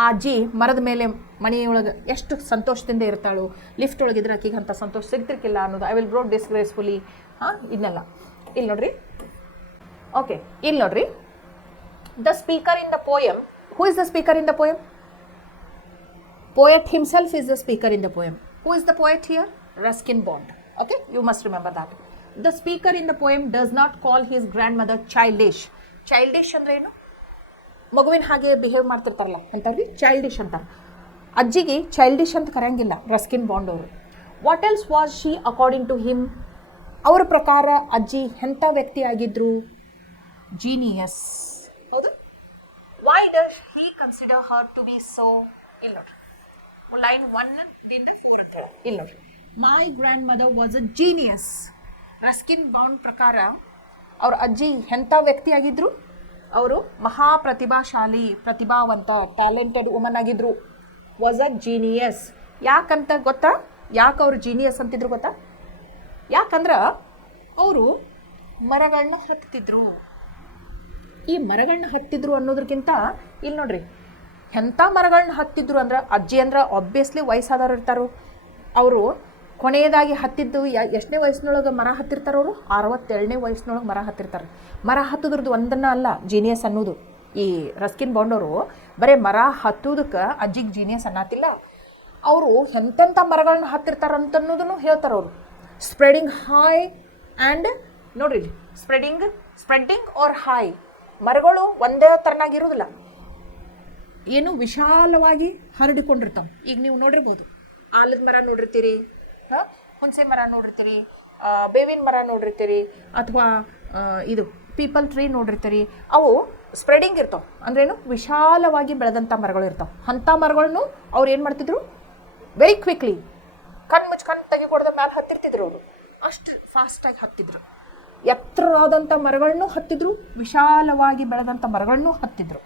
ಆ ಅಜ್ಜಿ ಮರದ ಮೇಲೆ ಮನೆಯೊಳಗೆ ಎಷ್ಟು ಸಂತೋಷದಿಂದ ಇರ್ತಾಳು, ಲಿಫ್ಟ್ ಒಳಗಿದ್ರೆ ಆಕೆಗೆ ಅಂತ ಸಂತೋಷ ಸಿಗ್ತಿರ್ಕಿಲ್ಲ ಅನ್ನೋದು. I will broad disgracefully. ಇದನ್ನೆಲ್ಲ ಇಲ್ಲಿ ನೋಡ್ರಿ. ಓಕೆ, ಇಲ್ಲಿ ನೋಡ್ರಿ. The speaker in the poem. Who is the speaker in the poem? Poet himself is the speaker in the poem. Who is the poet here? Ruskin Bond. Okay, you must remember that. The speaker in the poem does not call his grandmother childish. Childish ಅಂದ್ರೆ ಏನು? ಮಗುವಿನ ಹಾಗೆ behave ಮಾಡ್ತಿರ್ತಾರಲ್ಲ ಅಂತಾರ್ರಿ childish ಅಂತಾರೆ. ಅಜ್ಜಿಗೆ childish ಅಂತ ಕರೆಯಂಗಿಲ್ಲ Ruskin Bond ಅವರು. What else was she according to him? ಅವರ ಪ್ರಕಾರ ಅಜ್ಜಿ ಎಂಥ ವ್ಯಕ್ತಿ ಆಗಿದ್ರು? ಜೀನಿಯಸ್. ಹೌದು. Why does he consider her to be so? ಇಲ್ಲ ನೋಡ್ರಿ, ಲೈನ್ 1 ದಿಂದ 4 ಅಂತ ಇಲ್ಲ ನೋಡ್ರಿ. My grandmother was a genius. Ruskin Bond ಪ್ರಕಾರ ಅವ್ರ ಅಜ್ಜಿ ಎಂಥ ವ್ಯಕ್ತಿ ಆಗಿದ್ರು? ಅವರು ಮಹಾಪ್ರತಿಭಾಶಾಲಿ, ಪ್ರತಿಭಾವಂತ, ಟ್ಯಾಲೆಂಟೆಡ್ ವುಮನ್ ಆಗಿದ್ರು. Was a genius. ಯಾಕಂತ ಗೊತ್ತಾ? ಯಾಕೆ ಅವರು ಜೀನಿಯಸ್ ಅಂತಿದ್ರು ಗೊತ್ತಾ? ಯಾಕಂದ್ರೆ ಅವರು ಮರಗಳನ್ನ ಹತ್ತಿದ್ರು. ಈ ಮರಗಳನ್ನ ಹತ್ತಿದ್ರು ಅನ್ನೋದಕ್ಕಿಂತ ಇಲ್ಲಿ ನೋಡ್ರಿ, ಎಂಥ ಮರಗಳನ್ನ ಹತ್ತಿದ್ರು ಅಂದ್ರೆ, ಅಜ್ಜಿ ಅಂದ್ರೆ ಆಬ್ವಿಯಸ್ಲಿ ವಯಸ್ಸಾದವ್ರು ಇರ್ತಾರೋ. ಅವರು ಕೊನೆಯದಾಗಿ ಹತ್ತಿದ್ದು ಎಷ್ಟನೇ ವಯಸ್ಸಿನೊಳಗೆ ಮರ ಹತ್ತಿರ್ತಾರೆ? ಅವರು 62ನೇ ವಯಸ್ಸಿನೊಳಗೆ ಮರ ಹತ್ತಿರ್ತಾರೆ. ಮರ ಹತ್ತದ್ರದ್ದು ಒಂದನ್ನ ಅಲ್ಲ ಜೀನಿಯಸ್ ಅನ್ನೋದು. ಈ ರಸ್ಕಿನ್ ಬಾಂಡ್ ಅವರು ಬರೀ ಮರ ಹತ್ತೋದಕ್ಕೆ ಅಜ್ಜಿಗೆ ಜೀನಿಯಸ್ ಅನ್ನತ್ತಿಲ್ಲ, ಅವರು ಎಂತೆಂಥ ಮರಗಳನ್ನ ಹತ್ತಿರ್ತಾರಂತ ಅನ್ನೋದನ್ನು ಹೇಳ್ತಾರೆ ಅವರು. ಸ್ಪ್ರೆಡಿಂಗ್ ಹೈ ಆ್ಯಂಡ್ ನೋಡ್ರಿ, ಸ್ಪ್ರೆಡ್ಡಿಂಗ್ ಆರ್ ಹೈ, ಮರಗಳು ಒಂದೇ ಥರನಾಗಿರೋದಿಲ್ಲ, ಏನು ವಿಶಾಲವಾಗಿ ಹರಡಿಕೊಂಡಿರ್ತಾವೆ. ಈಗ ನೀವು ನೋಡಿರ್ಬೋದು, ಆಲದ ಮರ ನೋಡಿರ್ತೀರಿ, ಹುಣಸೆ ಮರ ನೋಡಿರ್ತೀರಿ, ಬೇವಿನ ಮರ ನೋಡಿರ್ತೀರಿ, ಅಥವಾ ಇದು ಪೀಪಲ್ ಟ್ರೀ ನೋಡಿರ್ತೀರಿ. ಅವು ಸ್ಪ್ರೆಡಿಂಗ್ ಇರ್ತಾವೆ, ಅಂದ್ರೇನು ವಿಶಾಲವಾಗಿ ಬೆಳೆದಂಥ ಮರಗಳು ಇರ್ತಾವೆ. ಅಂಥ ಮರಗಳನ್ನು ಅವ್ರು ಏನು ಮಾಡ್ತಿದ್ರು? ವೆರಿ ಕ್ವಿಕ್ಲಿ ಕಣ್ಣು ತೆಗಿಕೊಡದ ಮೇಲೆ ಹತ್ತಿರ್ತಿದ್ರು. ಅವರು ಅಷ್ಟು ಫಾಸ್ಟಾಗಿ ಹತ್ತಿದ್ರು. ಎತ್ತರವಾದಂಥ ಮರಗಳನ್ನು ಹತ್ತಿದ್ರು, ವಿಶಾಲವಾಗಿ ಬೆಳೆದಂಥ ಮರಗಳನ್ನು ಹತ್ತಿದ್ರು.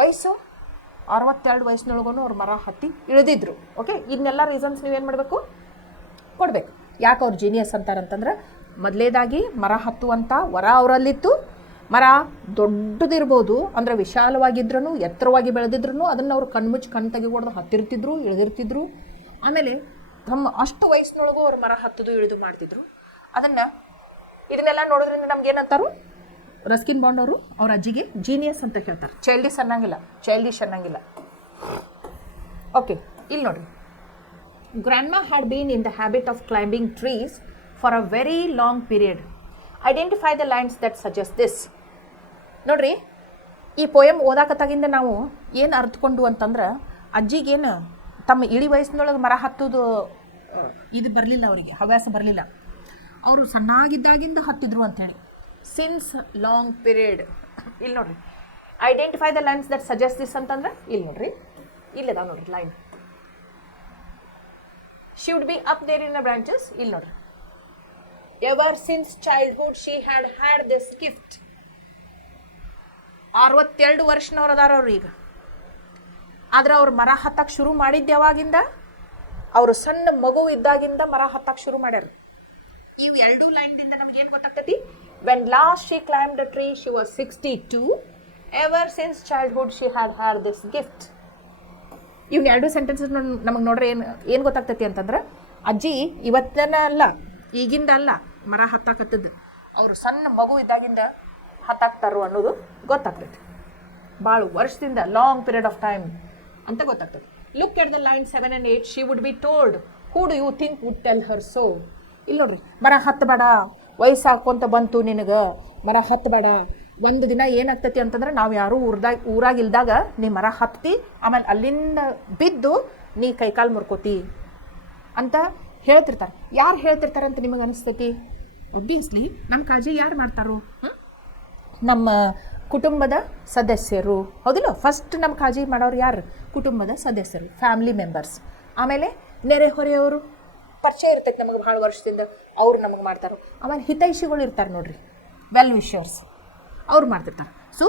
ವಯಸ್ಸು 62 ವಯಸ್ಸಿನೊಳಗೂ ಅವ್ರು ಮರ ಹತ್ತಿ ಇಳಿದಿದ್ರು. ಓಕೆ, ಇದನ್ನೆಲ್ಲ ರೀಸನ್ಸ್ ನೀವೇನು ಮಾಡಬೇಕು? ಕೊಡಬೇಕು. ಯಾಕೆ ಅವ್ರು ಜೀನಿಯಸ್ ಅಂತಾರಂತಂದ್ರೆ, ಮೊದಲೇದಾಗಿ ಮರ ಹತ್ತುವಂಥ ವರ ಅವರಲ್ಲಿತ್ತು. ಮರ ದೊಡ್ಡದಿರ್ಬೋದು, ಅಂದರೆ ವಿಶಾಲವಾಗಿದ್ರೂ ಎತ್ತರವಾಗಿ ಬೆಳೆದಿದ್ರು ಅದನ್ನು ಅವ್ರು ಕಣ್ಣು ತೆಗಿಕೊಡ್ದು ಹತ್ತಿರ್ತಿದ್ರು, ಇಳಿದಿರ್ತಿದ್ರು. ಆಮೇಲೆ ತಮ್ಮ ಅಷ್ಟು ವಯಸ್ಸಿನೊಳಗೂ ಅವ್ರು ಮರ ಹತ್ತದು ಇಳಿದು ಮಾಡ್ತಿದ್ರು. ಇದನ್ನೆಲ್ಲ ನೋಡೋದ್ರಿಂದ ನಮ್ಗೇನಂತಾರು? ರಸ್ಕಿನ್ ಬಾಂಡ್ ಅವರು ಅವ್ರ ಅಜ್ಜಿಗೆ ಜೀನಿಯಸ್ ಅಂತ ಹೇಳ್ತಾರೆ. ಚೈಲ್ಡಿಶ್ ಅನ್ನಂಗಿಲ್ಲ. ಓಕೆ, ಇಲ್ಲಿ ನೋಡ್ರಿ. Grandma had been in the habit of climbing trees for a very long period. Identify the lines that suggest this. ನೋಡ್ರಿ, ಈ ಪೋಯಮ್ ಓದಾಕತ್ತಾಗಿಂದ ನಾವು ಏನು ಅರ್ಥಕೊಂಡು ಅಂತಂದ್ರೆ, ಅಜ್ಜಿಗೇನು ತಮ್ಮ ಇಳಿ ವಯಸ್ಸಿನೊಳಗೆ ಮರ ಹತ್ತೋದು ಇದು ಬರಲಿಲ್ಲ, ಅವರಿಗೆ ಹವ್ಯಾಸ ಬರಲಿಲ್ಲ. ಅವರು ಸಣ್ಣಾಗಿದ್ದಾಗಿಂದ ಹತ್ತಿದ್ರು ಅಂಥೇಳಿ. Since long period. ಇಲ್ಲಿ ನೋಡ್ರಿ, identify the lines that suggest this ಅಂತಂದ್ರೆ ಇಲ್ಲಿ ನೋಡ್ರಿ, ಇಲ್ಲದ ನೋಡ್ರಿ line. She would be up there in the branches. ಇಲ್ಲಿ ನೋಡ್ರಿ, ever since childhood she had this gift. 62 ವರ್ಷನವ್ರು ಅದಾರ ಅವ್ರು ಈಗ. ಆದ್ರೆ ಅವ್ರು ಮರ ಹತ್ತಕ್ಕೆ ಶುರು ಮಾಡಿದ್ದು ಯಾವಾಗಿಂದ? ಅವರು ಸಣ್ಣ ಮಗು ಇದ್ದಾಗಿಂದ ಮರ ಹತ್ತಕ್ಕೆ ಶುರು ಮಾಡ್ಯಾರ. ಇವು 2 ಲೈನ್ದಿಂದ ನಮಗೇನು ಗೊತ್ತಾಗ್ತೈತಿ? When last she climbed a tree she was 62. Ever since childhood she had this gift. ಇವ್ನ 2 ಸೆಂಟೆನ್ಸಸ್ ನಮಗೆ ನೋಡ್ರೆ ಏನು ಗೊತ್ತಾಗ್ತೈತಿ ಅಂತಂದ್ರೆ, ಅಜ್ಜಿ ಇವತ್ತನ ಅಲ್ಲ, ಈಗಿಂದ ಅಲ್ಲ ಮರ ಹತ್ತಾಕತ್ತದ್ದು, ಅವರು ಸಣ್ಣ ಮಗು ಇದ್ದಾಗಿಂದ ಹತ್ತಾಕ್ತಾರೋ ಅನ್ನೋದು ಗೊತ್ತಾಗ್ತೈತಿ. ಭಾಳ ವರ್ಷದಿಂದ, ಲಾಂಗ್ ಪೀರಿಯಡ್ ಆಫ್ ಟೈಮ್ ಅಂತ ಗೊತ್ತಾಗ್ತದೆ. Look at the line 7 and 8. She would be told, who do you think would tell her so? ಇಲ್ಲಿ ನೋಡ್ರಿ, ಮರ ಹತ್ತಬೇಡ, ವಯಸ್ಸು ಹಾಕೊಂತ ಬಂತು ನಿನಗೆ, ಮರ ಹತ್ತಬೇಡ. ಒಂದು ದಿನ ಏನಾಗ್ತೈತಿ ಅಂತಂದ್ರೆ, ನಾವು ಯಾರೂ ಊರಾಗಿಲ್ದಾಗ ನೀ ಮರ ಹತ್ತಿ ಆಮೇಲೆ ಅಲ್ಲಿಂದ ಬಿದ್ದು ನೀ ಕೈಕಾಲು ಮುರ್ಕೋತಿ ಅಂತ ಹೇಳ್ತಿರ್ತಾರೆ. ಯಾರು ಹೇಳ್ತಿರ್ತಾರೆ ಅಂತ ನಿಮಗೆ ಅನಿಸ್ತೈತಿ? ಒಬ್ವಿಯಸ್ಲಿ ನಮ್ಮ ಕಾಳಜಿ ಯಾರು ಮಾಡ್ತಾರೋ? ನಮ್ಮ ಕುಟುಂಬದ ಸದಸ್ಯರು, ಹೌದಿಲ್ಲ? ಫಸ್ಟ್ ನಮ್ಮ ಕಾಳಜಿ ಮಾಡೋರು ಯಾರು? ಕುಟುಂಬದ ಸದಸ್ಯರು, ಫ್ಯಾಮಿಲಿ ಮೆಂಬರ್ಸ್. ಆಮೇಲೆ ನೆರೆಹೊರೆಯವರು, ಪರಿಚಯ ಇರ್ತೈತೆ ನಮಗೆ ಭಾಳ ವರ್ಷದಿಂದ, ಅವ್ರು ನಮಗೆ ಮಾಡ್ತಾರೆ. ಆಮೇಲೆ ಹಿತೈಷಿಗಳು ಇರ್ತಾರೆ ನೋಡ್ರಿ, ವೆಲ್ ವಿಷರ್ಸ್, ಅವ್ರು ಮಾಡ್ತಿರ್ತಾರೆ. ಸೊ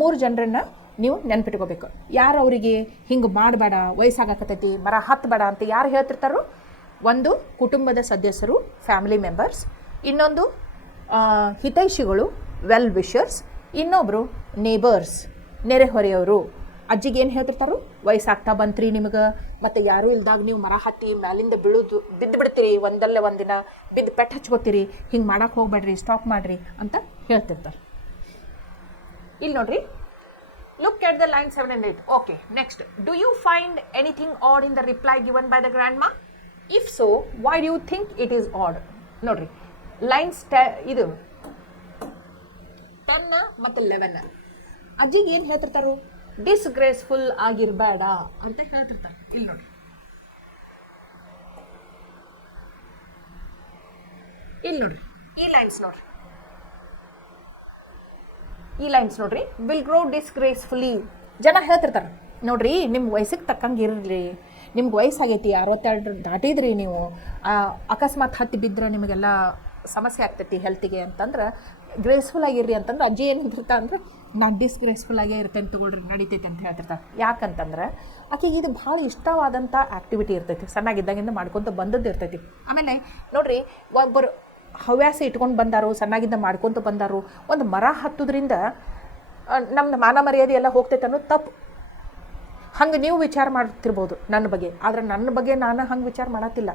ಮೂರು ಜನರನ್ನು ನೀವು ನೆನ್ಪಿಟ್ಕೋಬೇಕು. ಯಾರು ಅವರಿಗೆ ಹಿಂಗೆ ಮಾಡಬೇಡ, ವಯಸ್ಸಾಗಕತ್ತೈತಿ, ಮರ ಹತ್ತಬೇಡ ಅಂತ ಯಾರು ಹೇಳ್ತಿರ್ತಾರೋ? ಒಂದು ಕುಟುಂಬದ ಸದಸ್ಯರು, ಫ್ಯಾಮಿಲಿ ಮೆಂಬರ್ಸ್. ಇನ್ನೊಂದು ಹಿತೈಷಿಗಳು, ವೆಲ್ ವಿಷರ್ಸ್. ಇನ್ನೊಬ್ಬರು ನೇಬರ್ಸ್, ನೆರೆಹೊರೆಯವರು. ಅಜ್ಜಿಗೆ ಏನು ಹೇಳ್ತಿರ್ತಾರೋ? ವಯಸ್ಸಾಗ್ತಾ ಬಂತ್ರಿ ನಿಮಗೆ, ಮತ್ತು ಯಾರೂ ಇಲ್ದಾಗ ನೀವು ಮರ ಹತ್ತಿ ಮ್ಯಾಲಿಂದ ಬಿದ್ದು ಬಿಡ್ತೀರಿ, ಒಂದಲ್ಲೇ ಒಂದಿನ ಬಿದ್ದು ಪೆಟ್ಟು ಹಚ್ಕೋತೀರಿ, ಹಿಂಗೆ ಮಾಡಕ್ಕೆ ಹೋಗ್ಬೇಡ್ರಿ, ಸ್ಟಾಪ್ ಮಾಡಿರಿ ಅಂತ ಹೇಳ್ತಿರ್ತಾರೆ. ಇಲ್ಲಿ ನೋಡ್ರಿ, look at the line 7 and 8. Okay, next. Do you find anything odd in the reply given by the grandma? If so why do you think it is odd? ನೋಡ್ರಿ ಲೈನ್ಸ್ ಇದು 10 ಮತ್ತು 11 ಅಜ್ಜಿಗೆ ಏನು ಹೇಳ್ತಿರ್ತಾರು? ಡಿಸ್ಗ್ರೇಸ್ಫುಲ್ ಆಗಿರಬೇಡ ಅಂತ ಹೇಳ್ತಿರ್ತಾರೆ. ಇಲ್ಲಿ ನೋಡ್ರಿ, ಈ ಲೈನ್ಸ್ ನೋಡ್ರಿ, ವಿಲ್ ಗ್ರೋ ಡಿಸ್ಗ್ರೇಸ್ಫುಲಿ ಜನ ಹೇಳ್ತಿರ್ತಾರೆ. ನೋಡ್ರಿ, ನಿಮ್ಮ ವಯಸ್ಸಿಗೆ ತಕ್ಕಂಗೆ ಇರಲಿ, ನಿಮ್ಗೆ ವಯಸ್ಸಾಗೈತಿ, 62 ದಾಟಿದ್ರಿ ನೀವು, ಅಕಸ್ಮಾತ್ ಹತ್ತಿ ಬಿದ್ದರೆ ನಿಮಗೆಲ್ಲ ಸಮಸ್ಯೆ ಆಗ್ತೈತಿ ಹೆಲ್ತಿಗೆ ಅಂತಂದ್ರೆ ಗ್ರೇಸ್ಫುಲ್ ಆಗಿರ್ರಿ ಅಂತಂದ್ರೆ ಅಜ್ಜಿ ಏನು ಹೇಳ್ತಿರ್ತಾ ಅಂದ್ರೆ ನಾನು ಡಿಸ್ಗ್ರೇಸ್ಫುಲ್ ಆಗೇ ಇರ್ತೇನೆ ತಗೊಳ್ರಿ ನಡೀತೈತೆ ಅಂತ ಹೇಳ್ತಿರ್ತಾರೆ. ಯಾಕಂತಂದ್ರೆ ಆಕೆಗೆ ಇದು ಭಾಳ ಇಷ್ಟವಾದಂಥ ಆ್ಯಕ್ಟಿವಿಟಿ ಇರ್ತೈತಿ, ಸಣ್ಣಾಗಿದ್ದಾಗಿಂದ ಮಾಡ್ಕೊತ ಬಂದದ್ದು ಇರ್ತೈತಿ. ಆಮೇಲೆ ನೋಡ್ರಿ, ಒಬ್ಬರು ಹವ್ಯಾಸ ಇಟ್ಕೊಂಡು ಬಂದಾರು, ಸಣ್ಣಾಗಿದ್ದ ಮಾಡ್ಕೊತ ಬಂದಾರು. ಒಂದು ಮರ ಹತ್ತೋದ್ರಿಂದ ನಮ್ದು ಮಾನ ಮರ್ಯಾದೆ ಎಲ್ಲ ಹೋಗ್ತೈತೆ ಅನ್ನೋದು ತಪ್ಪು. ಹಂಗೆ ನೀವು ವಿಚಾರ ಮಾಡ್ತಿರ್ಬೋದು ನನ್ನ ಬಗ್ಗೆ, ಆದರೆ ನನ್ನ ಬಗ್ಗೆ ನಾನು ಹಂಗೆ ವಿಚಾರ ಮಾಡತ್ತಿಲ್ಲ.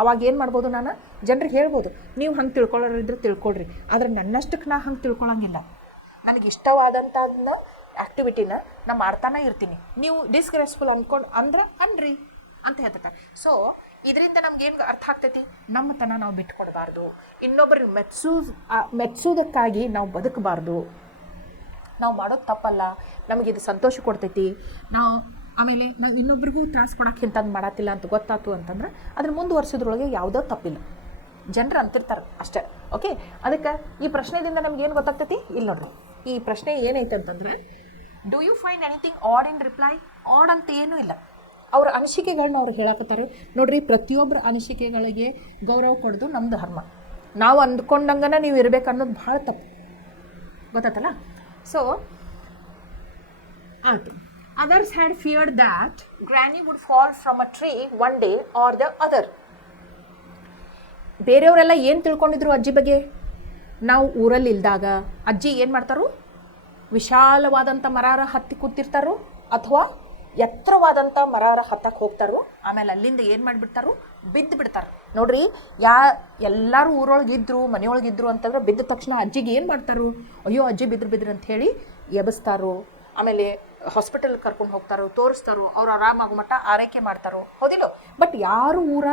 ಅವಾಗ ಏನು ಮಾಡ್ಬೋದು, ನಾನು ಜನರಿಗೆ ಹೇಳ್ಬೋದು, ನೀವು ಹಂಗೆ ತಿಳ್ಕೊಳ್ಳೋರಿದ್ರೆ ತಿಳ್ಕೊಳ್ರಿ, ಆದರೆ ನನ್ನಷ್ಟಕ್ಕೆ ನಾ ಹಂಗೆ ತಿಳ್ಕೊಳಂಗಿಲ್ಲ. ನನಗೆ ಇಷ್ಟವಾದಂಥದನ್ನ ಆ್ಯಕ್ಟಿವಿಟಿನ ನಾನು ಮಾಡ್ತಾನೆ ಇರ್ತೀನಿ. ನೀವು ಡಿಸ್ಗ್ರೇಸ್ಫುಲ್ ಅನ್ರಿ ಅಂತ ಹೇಳ್ತಾರೆ. ಸೊ ಇದರಿಂದ ನಮ್ಗೇನು ಅರ್ಥ ಆಗ್ತೈತಿ? ನಮ್ಮತನ ನಾವು ಬಿಟ್ಕೊಡ್ಬಾರ್ದು, ಇನ್ನೊಬ್ಬರಿಗೆ ಮೆಚ್ಚೋದಕ್ಕಾಗಿ ನಾವು ಬದುಕಬಾರ್ದು. ನಾವು ಮಾಡೋದು ತಪ್ಪಲ್ಲ, ನಮಗಿದು ಸಂತೋಷ ಕೊಡ್ತೈತಿ. ಆಮೇಲೆ ನಾವು ಇನ್ನೊಬ್ರಿಗೂ ತ್ರಾಸು ಕೊಡೋಕೆ ಇಂಥದ್ದು ಮಾಡತ್ತಿಲ್ಲ ಅಂತ ಗೊತ್ತಾಯ್ತು ಅಂತಂದ್ರೆ ಅದ್ರ ಮುಂದುವರ್ಸೋದ್ರೊಳಗೆ ಯಾವುದೋ ತಪ್ಪಿಲ್ಲ. ಜನರು ಅಂತಿರ್ತಾರೆ ಅಷ್ಟೇ. ಓಕೆ, ಅದಕ್ಕೆ ಈ ಪ್ರಶ್ನೆಯಿಂದ ನಮ್ಗೇನು ಗೊತ್ತಾಗ್ತೈತಿ? ಇಲ್ಲಿ ನೋಡ್ರಿ, ಈ ಪ್ರಶ್ನೆ ಏನೈತೆ ಅಂತಂದ್ರೆ, do you find anything odd in reply? Odd ಅಂತ ಏನೂ ಇಲ್ಲ. ಅವ್ರ ಅನಿಸಿಕೆಗಳನ್ನ ಅವ್ರು ಹೇಳಕತ್ತಾರೆ. ನೋಡ್ರಿ, ಪ್ರತಿಯೊಬ್ಬರ ಅನಿಸಿಕೆಗಳಿಗೆ ಗೌರವ ಕೊಡೋದು ನಮ್ಮ ಧರ್ಮ. ನಾವು ಅಂದ್ಕೊಂಡಂಗನ ನೀವು ಇರಬೇಕು ಅನ್ನೋದು ಭಾಳ ತಪ್ಪು, ಗೊತ್ತಾತಲ್ಲ? ಸೊ ಆಯ್ತು. Others had feared that Granny would fall from a tree one day or the other. ಬೇರೆಯವರೆಲ್ಲ ಏನು ತಿಳ್ಕೊಂಡಿದ್ರು ಅಜ್ಜಿ ಬಗ್ಗೆ? ನಾವು ಊರಲ್ಲಿ ಇಲ್ದಾಗ ಅಜ್ಜಿ ಏನು ಮಾಡ್ತಾರೋ, ವಿಶಾಲವಾದಂಥ ಮರಾರ ಹತ್ತಿ ಕೂತಿರ್ತಾರೋ ಅಥವಾ ಎತ್ತರವಾದಂಥ ಮರಾರ ಹತ್ತಕ್ಕೆ ಹೋಗ್ತಾರೋ, ಆಮೇಲೆ ಅಲ್ಲಿಂದ ಏನು ಮಾಡಿಬಿಡ್ತಾರೋ, ಬಿದ್ದು ಬಿಡ್ತಾರೆ. ನೋಡ್ರಿ, ಎಲ್ಲರೂ ಊರೊಳಗಿದ್ರು ಮನೆಯೊಳಗಿದ್ರು ಅಂತಂದ್ರೆ ಬಿದ್ದ ತಕ್ಷಣ ಅಜ್ಜಿಗೆ ಏನು ಮಾಡ್ತಾರೋ, ಅಯ್ಯೋ ಅಜ್ಜಿ ಬಿದ್ರಿ ಅಂತ ಹೇಳಿ ಎಬ್ಬಿಸ್ತಾರೋ, ಆಮೇಲೆ ಹಾಸ್ಪಿಟಲ್ ಕರ್ಕೊಂಡು ಹೋಗ್ತಾರೋ, ತೋರಿಸ್ತಾರೋ, ಅವ್ರು ಆರಾಮಾಗೋ ಮಟ್ಟ ಆರೈಕೆ ಮಾಡ್ತಾರೋ, ಹೌದಿಲ್ಲ? ಬಟ್ ಯಾರು ಊರ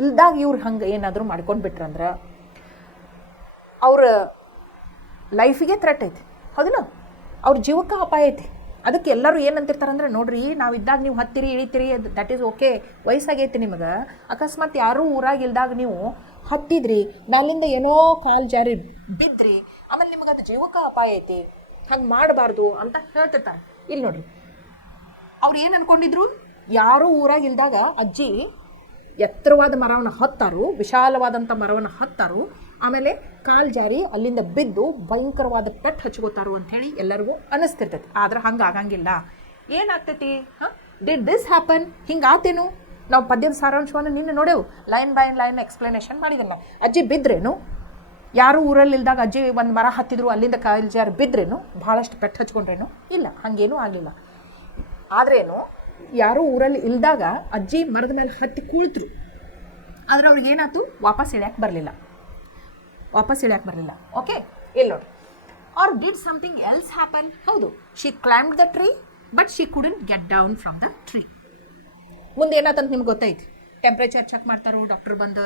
ಇಲ್ದಾಗ ಇವ್ರು ಹಂಗೆ ಏನಾದರೂ ಮಾಡ್ಕೊಂಡು ಬಿಟ್ರಂದ್ರೆ ಅವ್ರ ಲೈಫಿಗೆ ಥ್ರೆಟ್ ಐತಿ, ಹೌದಿಲ್ಲ? ಅವ್ರ ಜೀವಕ್ಕೆ ಅಪಾಯ ಐತಿ. ಅದಕ್ಕೆ ಎಲ್ಲರೂ ಏನಂತಿರ್ತಾರಂದ್ರೆ, ನೋಡ್ರಿ, ನಾವು ಇದ್ದಾಗ ನೀವು ಹತ್ತಿರಿ ಇಳಿತೀರಿ, ದಟ್ ಈಸ್ ಓಕೆ, ವಯಸ್ಸಾಗೈತಿ ನಿಮಗೆ. ಅಕಸ್ಮಾತ್ ಯಾರೂ ಊರಾಗ ಇಲ್ದಾಗ ನೀವು ಹತ್ತಿದ್ರಿ, ನಾಲಿಂದ ಏನೋ ಕಾಲು ಜಾರಿ ಬಿದ್ರಿ, ಆಮೇಲೆ ನಿಮಗೆ ಅದು ಜೀವಕ್ಕೆ ಅಪಾಯ ಐತಿ, ಹಂಗೆ ಮಾಡಬಾರ್ದು ಅಂತ ಹೇಳ್ತಿರ್ತಾರೆ. ಇಲ್ಲಿ ನೋಡ್ರಿ, ಅವ್ರು ಏನು ಅನ್ಕೊಂಡಿದ್ರು, ಯಾರೂ ಊರಾಗ ಇಲ್ದಾಗ ಅಜ್ಜಿ ಎತ್ತರವಾದ ಮರವನ್ನು ಹತ್ತಾರು, ವಿಶಾಲವಾದಂಥ ಮರವನ್ನು ಹತ್ತಾರು, ಆಮೇಲೆ ಕಾಲು ಜಾರಿ ಅಲ್ಲಿಂದ ಬಿದ್ದು ಭಯಂಕರವಾದ ಪೆಟ್ಟು ಹಚ್ಕೋತಾರು ಅಂಥೇಳಿ ಎಲ್ಲರಿಗೂ ಅನ್ನಿಸ್ತಿರ್ತೈತಿ. ಆದ್ರೆ ಹಂಗೆ ಆಗಂಗಿಲ್ಲ. ಏನಾಗ್ತೈತಿ? Did this happen? ಹಿಂಗೆ ಆತೇನು? ನಾವು ಪದ್ಯದ ಸಾರಾಂಶವನ್ನು ನಿನ್ನೆ ನೋಡೇವು, ಲೈನ್ ಬೈ ಲೈನ್ ಎಕ್ಸ್ಪ್ಲನೇಷನ್ ಮಾಡಿದನ್ನ. ಅಜ್ಜಿ ಬಿದ್ರೇನು? ಯಾರು ಊರಲ್ಲಿ ಇಲ್ದಾಗ ಅಜ್ಜಿ ಒಂದು ಮರ ಹತ್ತಿದ್ರು, ಅಲ್ಲಿಂದ ಕಾಲು ಜಾರಿ ಬಿದ್ರೇನು? ಭಾಳಷ್ಟು ಪೆಟ್ಟು ಹಚ್ಕೊಂಡ್ರೇನು? ಇಲ್ಲ, ಹಾಗೇನೂ ಆಗಲಿಲ್ಲ. ಆದ್ರೇನು, ಯಾರೂ ಊರಲ್ಲಿ ಇಲ್ದಾಗ ಅಜ್ಜಿ ಮರದ ಮೇಲೆ ಹತ್ತಿ ಕುಳಿತರು, ಆದ್ರೆ ಅವ್ರಿಗೆ ಏನಾಯ್ತು? ವಾಪಸ್ ಇಳ್ಯಾಕೆ ಬರಲಿಲ್ಲ. ಓಕೆ, ಇಲ್ಲಿ ನೋಡಿ. Or did something else happen? ಹೌದು, she climbed the tree but she couldn't get down from the tree. ಮುಂದೆ ಏನಾಯ್ತಂತ ನಿಮ್ಗೆ ಗೊತ್ತೈತಿ. ಟೆಂಪ್ರೇಚರ್ ಚೆಕ್ ಮಾಡ್ತಾರೋ, ಡಾಕ್ಟರ್ ಬಂದು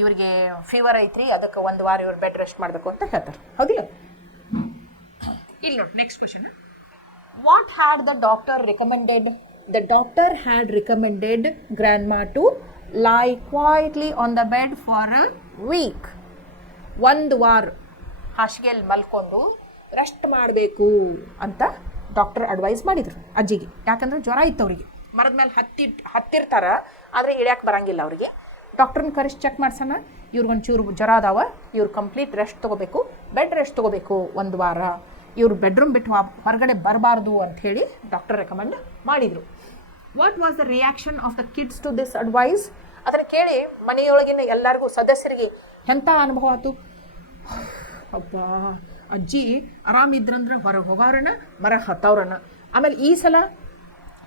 ಇವರಿಗೆ ಫೀವರ್ ಐತ್ರಿ, ಅದಕ್ಕೆ 1 ವಾರ ಇವ್ರು ಬೆಡ್ ರೆಸ್ಟ್ ಮಾಡಬೇಕು ಅಂತ ಹೇಳ್ತಾರೆ, ಹೌದಿಲ್ಲ? ಇಲ್ಲಿ ನೋಡಿ, next question. What had the doctor recommended? The doctor had recommended grandma to lie quietly on the bed for a week. 1 ವಾರ ಹಾಸಿಗೆಯಲ್ಲಿ ಮಲ್ಕೊಂಡು ರೆಸ್ಟ್ ಮಾಡಬೇಕು ಅಂತ ಡಾಕ್ಟರ್ ಅಡ್ವೈಸ್ ಮಾಡಿದರು ಅಜ್ಜಿಗೆ. ಯಾಕಂದ್ರೆ ಜ್ವರ ಇತ್ತು ಅವರಿಗೆ, ಮರದ ಮೇಲೆ ಹತ್ತಿರ್ತಾರ, ಆದರೆ ಇಳ್ಯಾಕೆ ಬರಂಗಿಲ್ಲ ಅವರಿಗೆ. ಡಾಕ್ಟ್ರನ್ನ ಕರೆಸಿ ಚೆಕ್ ಮಾಡ್ಸೋಣ, ಇವ್ರಿಗೊಂಚೂರು ಜ್ವರ ಅದಾವ, ಇವ್ರು ಕಂಪ್ಲೀಟ್ ರೆಸ್ಟ್ ತೊಗೋಬೇಕು, ಬೆಡ್ ರೆಸ್ಟ್ ತೊಗೋಬೇಕು 1 ವಾರ, ಇವ್ರು ಬೆಡ್ರೂಮ್ ಬಿಟ್ಟು ಹೊರಗಡೆ ಬರಬಾರ್ದು ಅಂಥೇಳಿ ಡಾಕ್ಟರ್ ರೆಕಮೆಂಡ್ ಮಾಡಿದರು. What was the reaction of the kids to this advice? ಅದನ್ನು ಕೇಳಿ ಮನೆಯೊಳಗಿನ ಎಲ್ಲರಿಗೂ ಸದಸ್ಯರಿಗೆ ಎಂಥ ಅನುಭವ ಆಯ್ತು? ಅಬ್ಬಾ, ಅಜ್ಜಿ ಆರಾಮಿದ್ರಂದ್ರೆ ಹೊರಗೆ ಹೋಗೋರನ್ನ, ಮರ ಹತ್ತವ್ರನ್ನ. ಆಮೇಲೆ ಈ ಸಲ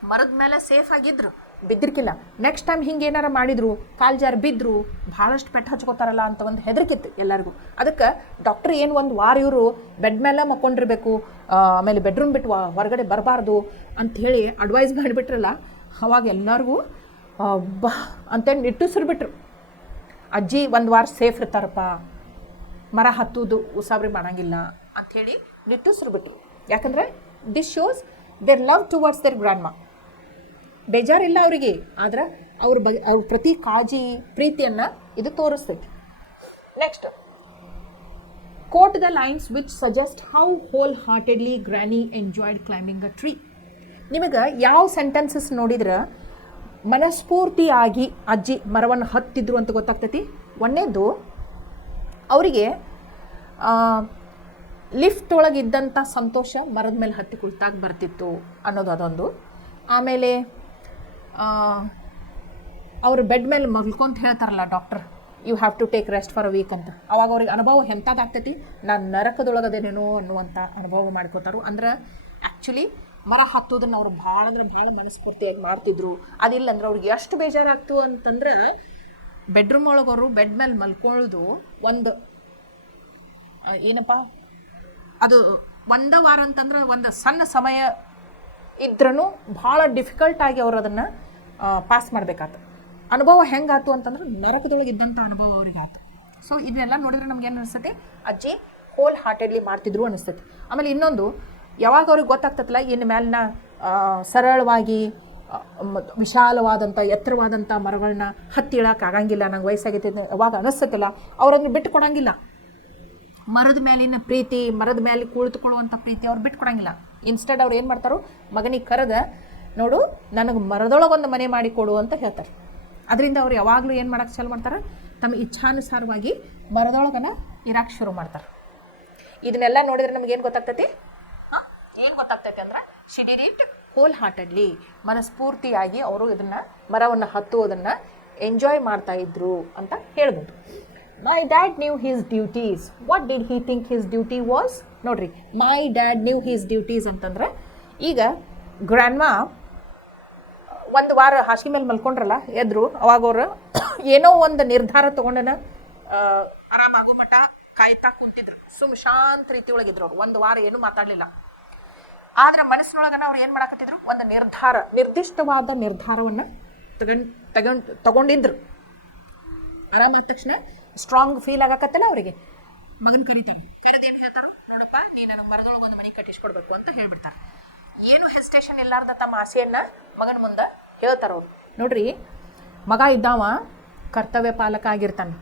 ಮರದ ಮೇಲೆ ಸೇಫ್ ಆಗಿದ್ರು, ಬಿದ್ದಿರ್ಕಿಲ್ಲ. ನೆಕ್ಸ್ಟ್ ಟೈಮ್ ಹಿಂಗೆ ಏನಾರ ಮಾಡಿದ್ರು, ಕಾಲು ಜಾರಿ ಬಿದ್ದರು, ಭಾಳಷ್ಟು ಪೆಟ್ಟು ಹಚ್ಕೋತಾರಲ್ಲ ಅಂತ ಒಂದು ಹೆದರಿಕಿತ್ತು ಎಲ್ಲರಿಗೂ. ಅದಕ್ಕೆ ಡಾಕ್ಟ್ರ್ ಏನು 1 ವಾರ ಇವರು ಬೆಡ್ ಮೇಲೆ ಮಕ್ಕೊಂಡಿರ್ಬೇಕು, ಆಮೇಲೆ ಬೆಡ್ರೂಮ್ ಬಿಟ್ಟು ಹೊರಗಡೆ ಬರಬಾರ್ದು ಅಂಥೇಳಿ ಅಡ್ವೈಸ್ ಮಾಡಿಬಿಟ್ರಲ್ಲ, ಅವಾಗ ಎಲ್ಲರಿಗೂ ಬಾ ಅಂತೇಳಿ ನಿಟ್ಟುಸಿರ್ಬಿಟ್ರು. ಅಜ್ಜಿ ಒಂದು ವಾರ ಸೇಫ್ ಇರ್ತಾರಪ್ಪ, ಮರ ಹತ್ತುವುದು ಉಸಾಬ್ರಿ ಮಾಡಂಗಿಲ್ಲ ಅಂಥೇಳಿ ನಿಟ್ಟುಸಿರ್ಬಿಟ್ರು. ಯಾಕಂದರೆ this shows their love towards their grandma. ಬೇಜಾರಿಲ್ಲ ಅವರಿಗೆ, ಆದ್ರೆ ಅವ್ರ ಪ್ರತಿ ಕಾಳಜಿ ಪ್ರೀತಿಯನ್ನು ಇದು ತೋರಿಸ್ತೈತಿ. Next, quote the lines which suggest how wholeheartedly granny enjoyed climbing a tree. ನಿಮಗೆ ಯಾವ ಸೆಂಟೆನ್ಸಸ್ ನೋಡಿದ್ರೆ ಮನಸ್ಫೂರ್ತಿಯಾಗಿ ಅಜ್ಜಿ ಮರವನ್ನು ಹತ್ತಿದ್ರು ಅಂತ ಗೊತ್ತಾಗ್ತೈತಿ? ಒಂದೇದು, ಅವರಿಗೆ ಲಿಫ್ಟ್ ಒಳಗಿದ್ದಂಥ ಸಂತೋಷ ಮರದ ಮೇಲೆ ಹತ್ತಿ ಕುಳಿತಾಗ ಬರ್ತಿತ್ತು ಅನ್ನೋದು ಅದೊಂದು. ಆಮೇಲೆ ಅವ್ರ ಬೆಡ್ ಮೇಲೆ ಮಲ್ಕೊಂತ ಹೇಳ್ತಾರಲ್ಲ doctor, you have to take rest for a week ಅಂತ. ಅವಾಗ ಅವ್ರಿಗೆ ಅನುಭವ ಎಂಥದ್ದಾಗ್ತೈತಿ, ನಾನು ನರಕದೊಳಗದೇನೇನೋ ಅನ್ನುವಂಥ ಅನುಭವ ಮಾಡ್ಕೋತಾರೋ. ಅಂದ್ರೆ ಆ್ಯಕ್ಚುಲಿ ಮರ ಹತ್ತೋದನ್ನು ಅವ್ರು ಭಾಳ ಅಂದ್ರೆ ಭಾಳ ಮನಸ್ಫೂರ್ತಿಯಾಗಿ ಮಾಡ್ತಿದ್ರು. ಅದಿಲ್ಲ ಅಂದ್ರೆ ಅವ್ರಿಗೆ ಎಷ್ಟು ಬೇಜಾರಾಗ್ತು ಅಂತಂದ್ರೆ, ಬೆಡ್ರೂಮ್ ಒಳಗೆ ಅವರು ಬೆಡ್ ಮೇಲೆ ಮಲ್ಕೊಳ್ಳೋದು ಒಂದು ಏನಪ್ಪ ಅದು ಒಂದೇ ವಾರ ಅಂತಂದ್ರೆ ಒಂದು ಸಣ್ಣ ಸಮಯ ಇದ್ರೂ ಭಾಳ ಡಿಫಿಕಲ್ಟಾಗಿ ಅವರು ಅದನ್ನು ಪಾಸ್ ಮಾಡಬೇಕಾತು. ಅನುಭವ ಹೆಂಗಾತು ಅಂತಂದ್ರೆ ನರಕದೊಳಗೆ ಇದ್ದಂಥ ಅನುಭವ ಅವ್ರಿಗೆ ಆಯ್ತು. ಸೊ ಇದನ್ನೆಲ್ಲ ನೋಡಿದ್ರೆ ನಮ್ಗೆ ಏನು ಅನಿಸ್ತೈತಿ, ಅಜ್ಜಿ ಹೋಲ್ ಹಾರ್ಟೆಡ್ಲಿ ಮಾಡ್ತಿದ್ರು ಅನಿಸ್ತೈತಿ. ಆಮೇಲೆ ಇನ್ನೊಂದು, ಯಾವಾಗ ಅವ್ರಿಗೆ ಗೊತ್ತಾಗ್ತತ್ತಲ್ಲ ಇನ್ನು ಮೇಲಿನ ಸರಳವಾಗಿ ವಿಶಾಲವಾದಂಥ ಎತ್ತರವಾದಂಥ ಮರಗಳನ್ನ ಹತ್ತಿ ಇಳಕ್ಕೆ ಆಗಂಗಿಲ್ಲ, ನಂಗೆ ವಯಸ್ಸಾಗೈತೆ ಯಾವಾಗ ಅನಿಸ್ತೈತಲ್ಲ, ಅವ್ರನ್ನು ಬಿಟ್ಟು ಕೊಡೋಂಗಿಲ್ಲ. ಮರದ ಮೇಲಿನ ಪ್ರೀತಿ, ಮರದ ಮೇಲೆ ಕುಳಿತುಕೊಳ್ಳುವಂಥ ಪ್ರೀತಿ ಅವ್ರು ಬಿಟ್ಟು ಕೊಡೋಂಗಿಲ್ಲ. ಇನ್ಸ್ಟೆಡ್ ಅವ್ರು ಏನು ಮಾಡ್ತಾರೋ, ಮಗನಿಗೆ ಕರೆದ ನೋಡು ನನಗೆ ಮರದೊಳಗೊಂದು ಮನೆ ಮಾಡಿ ಕೊಡು ಅಂತ ಹೇಳ್ತಾರೆ. ಅದರಿಂದ ಅವ್ರು ಯಾವಾಗಲೂ ಏನು ಮಾಡೋಕ್ಕೆ ಚಾಲು ಮಾಡ್ತಾರೆ, ತಮ್ಮ ಇಚ್ಛಾನುಸಾರವಾಗಿ ಮರದೊಳಗನ ಇರಾಕ್ ಶುರು ಮಾಡ್ತಾರೆ. ಇದನ್ನೆಲ್ಲ ನೋಡಿದ್ರೆ ನಮಗೇನು ಗೊತ್ತಾಗ್ತೈತಿ, ಏನು ಗೊತ್ತಾಗ್ತೈತಿ ಅಂದ್ರೆ she did it wholeheartedly, ಮನಸ್ಫೂರ್ತಿಯಾಗಿ ಅವರು ಇದನ್ನು ಮರವನ್ನು ಹತ್ತುವುದನ್ನು ಎಂಜಾಯ್ ಮಾಡ್ತಾ ಇದ್ರು ಅಂತ ಹೇಳ್ಬೋದು. My dad knew his duties. What did he think his duty was? ನೋಡ್ರಿ, my dad knew his duties ಅಂತಂದ್ರೆ, ಈಗ ಗ್ರ್ಯಾಂಡ್ಮಾ ಒಂದು ವಾರ ಹಾಸಿಗೆ ಮೇಲೆ ಮಲ್ಕೊಂಡ್ರಲ್ಲ, ಎದ್ರು ಅವಾಗ ಅವರು ಏನೋ ಒಂದು ನಿರ್ಧಾರ ತೊಗೊಂಡನ ಆರಾಮಾಗೋ ಮಠ ಕಾಯ್ತಾ ಕುಂತಿದ್ರು. ಶಾಂತ ರೀತಿ ಒಳಗಿದ್ರು ಅವ್ರು. ಒಂದು ವಾರ ಏನೂ ಮಾತಾಡಲಿಲ್ಲ. ಆದ್ರೆ ಮನಸ್ಸಿನೊಳಗನ ಅವ್ರು ಏನು ಮಾಡಾಕತ್ತಿದ್ರು, ಒಂದು ನಿರ್ದಿಷ್ಟವಾದ ನಿರ್ಧಾರವನ್ನು ತಗೊಂಡಿದ್ರು. ಆರಾಮಾದ ತಕ್ಷಣ ಸ್ಟ್ರಾಂಗ್ ಫೀಲ್ ಆಗಾಕತ್ತಲ್ಲ ಅವರಿಗೆ. ಮಗನ ಕರೀತಾರೆ, ಕರೆದೇನು ಹೇಳ್ತಾರೋ, ನೋಡಪ್ಪ ನೀ ನನಗೆ ಮರದೊಳಗೆ ಒಂದು ಮನೆ ಕಟ್ಟಿಸ್ಕೊಡ್ಬೇಕು ಅಂತ ಹೇಳ್ಬಿಡ್ತಾರೆ. ಏನು ಹೆಸಿಟೇಷನ್ ಇಲ್ಲಾರ್ದ ತಮ್ಮ ಆಸೆಯನ್ನು ಮಗನ ಮುಂದೆ ಹೇಳ್ತಾರೆ ಅವ್ರು. ನೋಡ್ರಿ, ಮಗ ಇದ್ದಾವ ಕರ್ತವ್ಯ ಪಾಲಕ ಆಗಿರ್ತಾನೆ.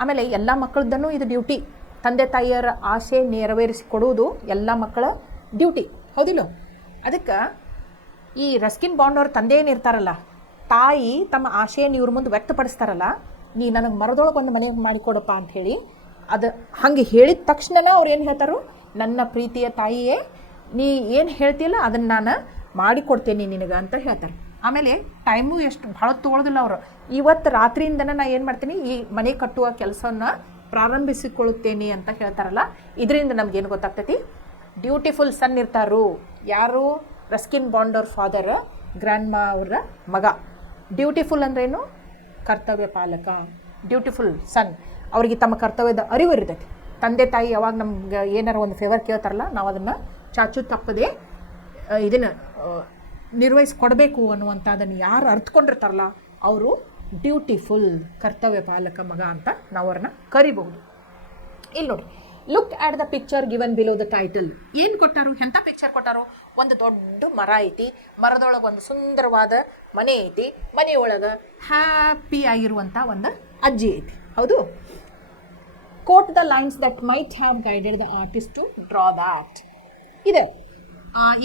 ಆಮೇಲೆ ಎಲ್ಲ ಮಕ್ಕಳದ್ದನ್ನು ಇದು ಡ್ಯೂಟಿ. ತಂದೆ ತಾಯಿಯರ ಆಸೆ ನೆರವೇರಿಸಿಕೊಡುವುದು ಎಲ್ಲ ಮಕ್ಕಳ ಡ್ಯೂಟಿ, ಹೌದಿಲ್ಲ? ಅದಕ್ಕೆ ಈ ರಸ್ಕಿನ್ ಬಾಂಡ್ ಅವ್ರ ತಂದೆ ಏನಿರ್ತಾರಲ್ಲ, ತಾಯಿ ತಮ್ಮ ಆಸೆಯನ್ನು ಇವ್ರ ಮುಂದೆ ವ್ಯಕ್ತಪಡಿಸ್ತಾರಲ್ಲ, ನೀ ನನಗೆ ಮರದೊಳಗೆ ಒಂದು ಮನೆ ಮಾಡಿಕೊಡಪ್ಪ ಅಂಥೇಳಿ. ಅದು ಹಾಗೆ ಹೇಳಿದ ತಕ್ಷಣ ಅವ್ರು ಏನು ಹೇಳ್ತಾರೋ, ನನ್ನ ಪ್ರೀತಿಯ ತಾಯಿಯೇ ನೀ ಏನು ಹೇಳ್ತೀಯಲ್ಲ ಅದನ್ನು ನಾನು ಮಾಡಿಕೊಡ್ತೇನೆ ನಿನಗೆ ಅಂತ ಹೇಳ್ತಾರೆ. ಆಮೇಲೆ ಟೈಮು ಎಷ್ಟು ಭಾಳ ತೊಗೊಳೋದಿಲ್ಲ ಅವರು. ಇವತ್ತು ರಾತ್ರಿಯಿಂದನೇ ನಾನು ಏನು ಮಾಡ್ತೀನಿ, ಈ ಮನೆ ಕಟ್ಟುವ ಕೆಲಸವನ್ನು ಪ್ರಾರಂಭಿಸಿಕೊಳ್ಳುತ್ತೇನೆ ಅಂತ ಹೇಳ್ತಾರಲ್ಲ. ಇದರಿಂದ ನಮಗೇನು ಗೊತ್ತಾಗ್ತೈತಿ, ಡ್ಯೂಟಿಫುಲ್ ಸನ್ ಇರ್ತಾರು. ಯಾರು? ರಸ್ಕಿನ್ ಬಾಂಡ್ ಅವ್ರ ಫಾದರ್, ಗ್ರ್ಯಾಂಡ್ ಮಾ ಅವರ ಮಗ. ಡ್ಯೂಟಿಫುಲ್ ಅಂದ್ರೇನು? ಕರ್ತವ್ಯ ಪಾಲಕ. ಡ್ಯೂಟಿಫುಲ್ ಸನ್. ಅವರಿಗೆ ತಮ್ಮ ಕರ್ತವ್ಯದ ಅರಿವು ಇರ್ತೈತಿ. ತಂದೆ ತಾಯಿ ಯಾವಾಗ ನಮ್ಗೆ ಏನಾರು ಒಂದು ಫೇವರ್ ಕೇಳ್ತಾರಲ್ಲ, ನಾವು ಅದನ್ನು ಚಾಚು ತಪ್ಪದೆ ಇದನ್ನು ನಿರ್ವಹಿಸ್ಕೊಡ್ಬೇಕು ಅನ್ನುವಂಥದ್ದನ್ನು ಯಾರು ಅರ್ಥಕೊಂಡಿರ್ತಾರಲ್ಲ, ಅವರು ಡ್ಯೂಟಿಫುಲ್ ಕರ್ತವ್ಯ ಪಾಲಕ ಮಗ ಅಂತ ನಾವು ಅವ್ರನ್ನ ಕರಿಬಹುದು. ಇಲ್ಲಿ ನೋಡ್ರಿ, look at the picture given below the title. ಏನು ಕೊಟ್ಟಾರು? ಎಂಥ ಪಿಕ್ಚರ್ ಕೊಟ್ಟಾರು? ಒಂದು ದೊಡ್ಡ ಮರ ಐತಿ, ಮರದೊಳಗೆ ಒಂದು ಸುಂದರವಾದ ಮನೆ ಐತಿ, ಮನೆಯೊಳಗೆ ಹ್ಯಾಪಿ ಆಗಿರುವಂಥ ಒಂದು ಅಜ್ಜಿ ಐತಿ, ಹೌದು? Quote the lines that might have guided the artist to draw that. ಇದೆ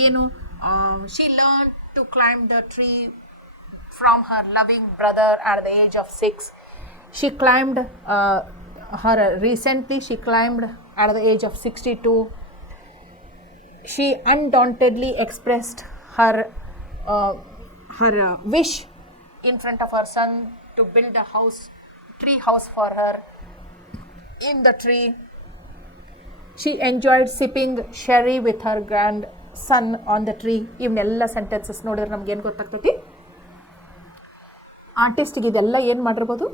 ಏನು, she learn to climb the tree from her loving brother at the age of 6. She climbed recently she climbed at the age of 62. She undauntedly expressed her wish in front of her son to build a tree house for her in the tree. She enjoyed sipping sherry with her grandson on the tree. ಇವನ್ನೆಲ್ಲ sentences ನೋಡಿದ್ರೆ ನಮ್ಗೆ ಏನು ಗೊತ್ತಾಗ್ತೈತಿ, ಆರ್ಟಿಸ್ಟಿಗೆ ಇದೆಲ್ಲ ಏನು ಮಾಡಿರ್ಬೋದು,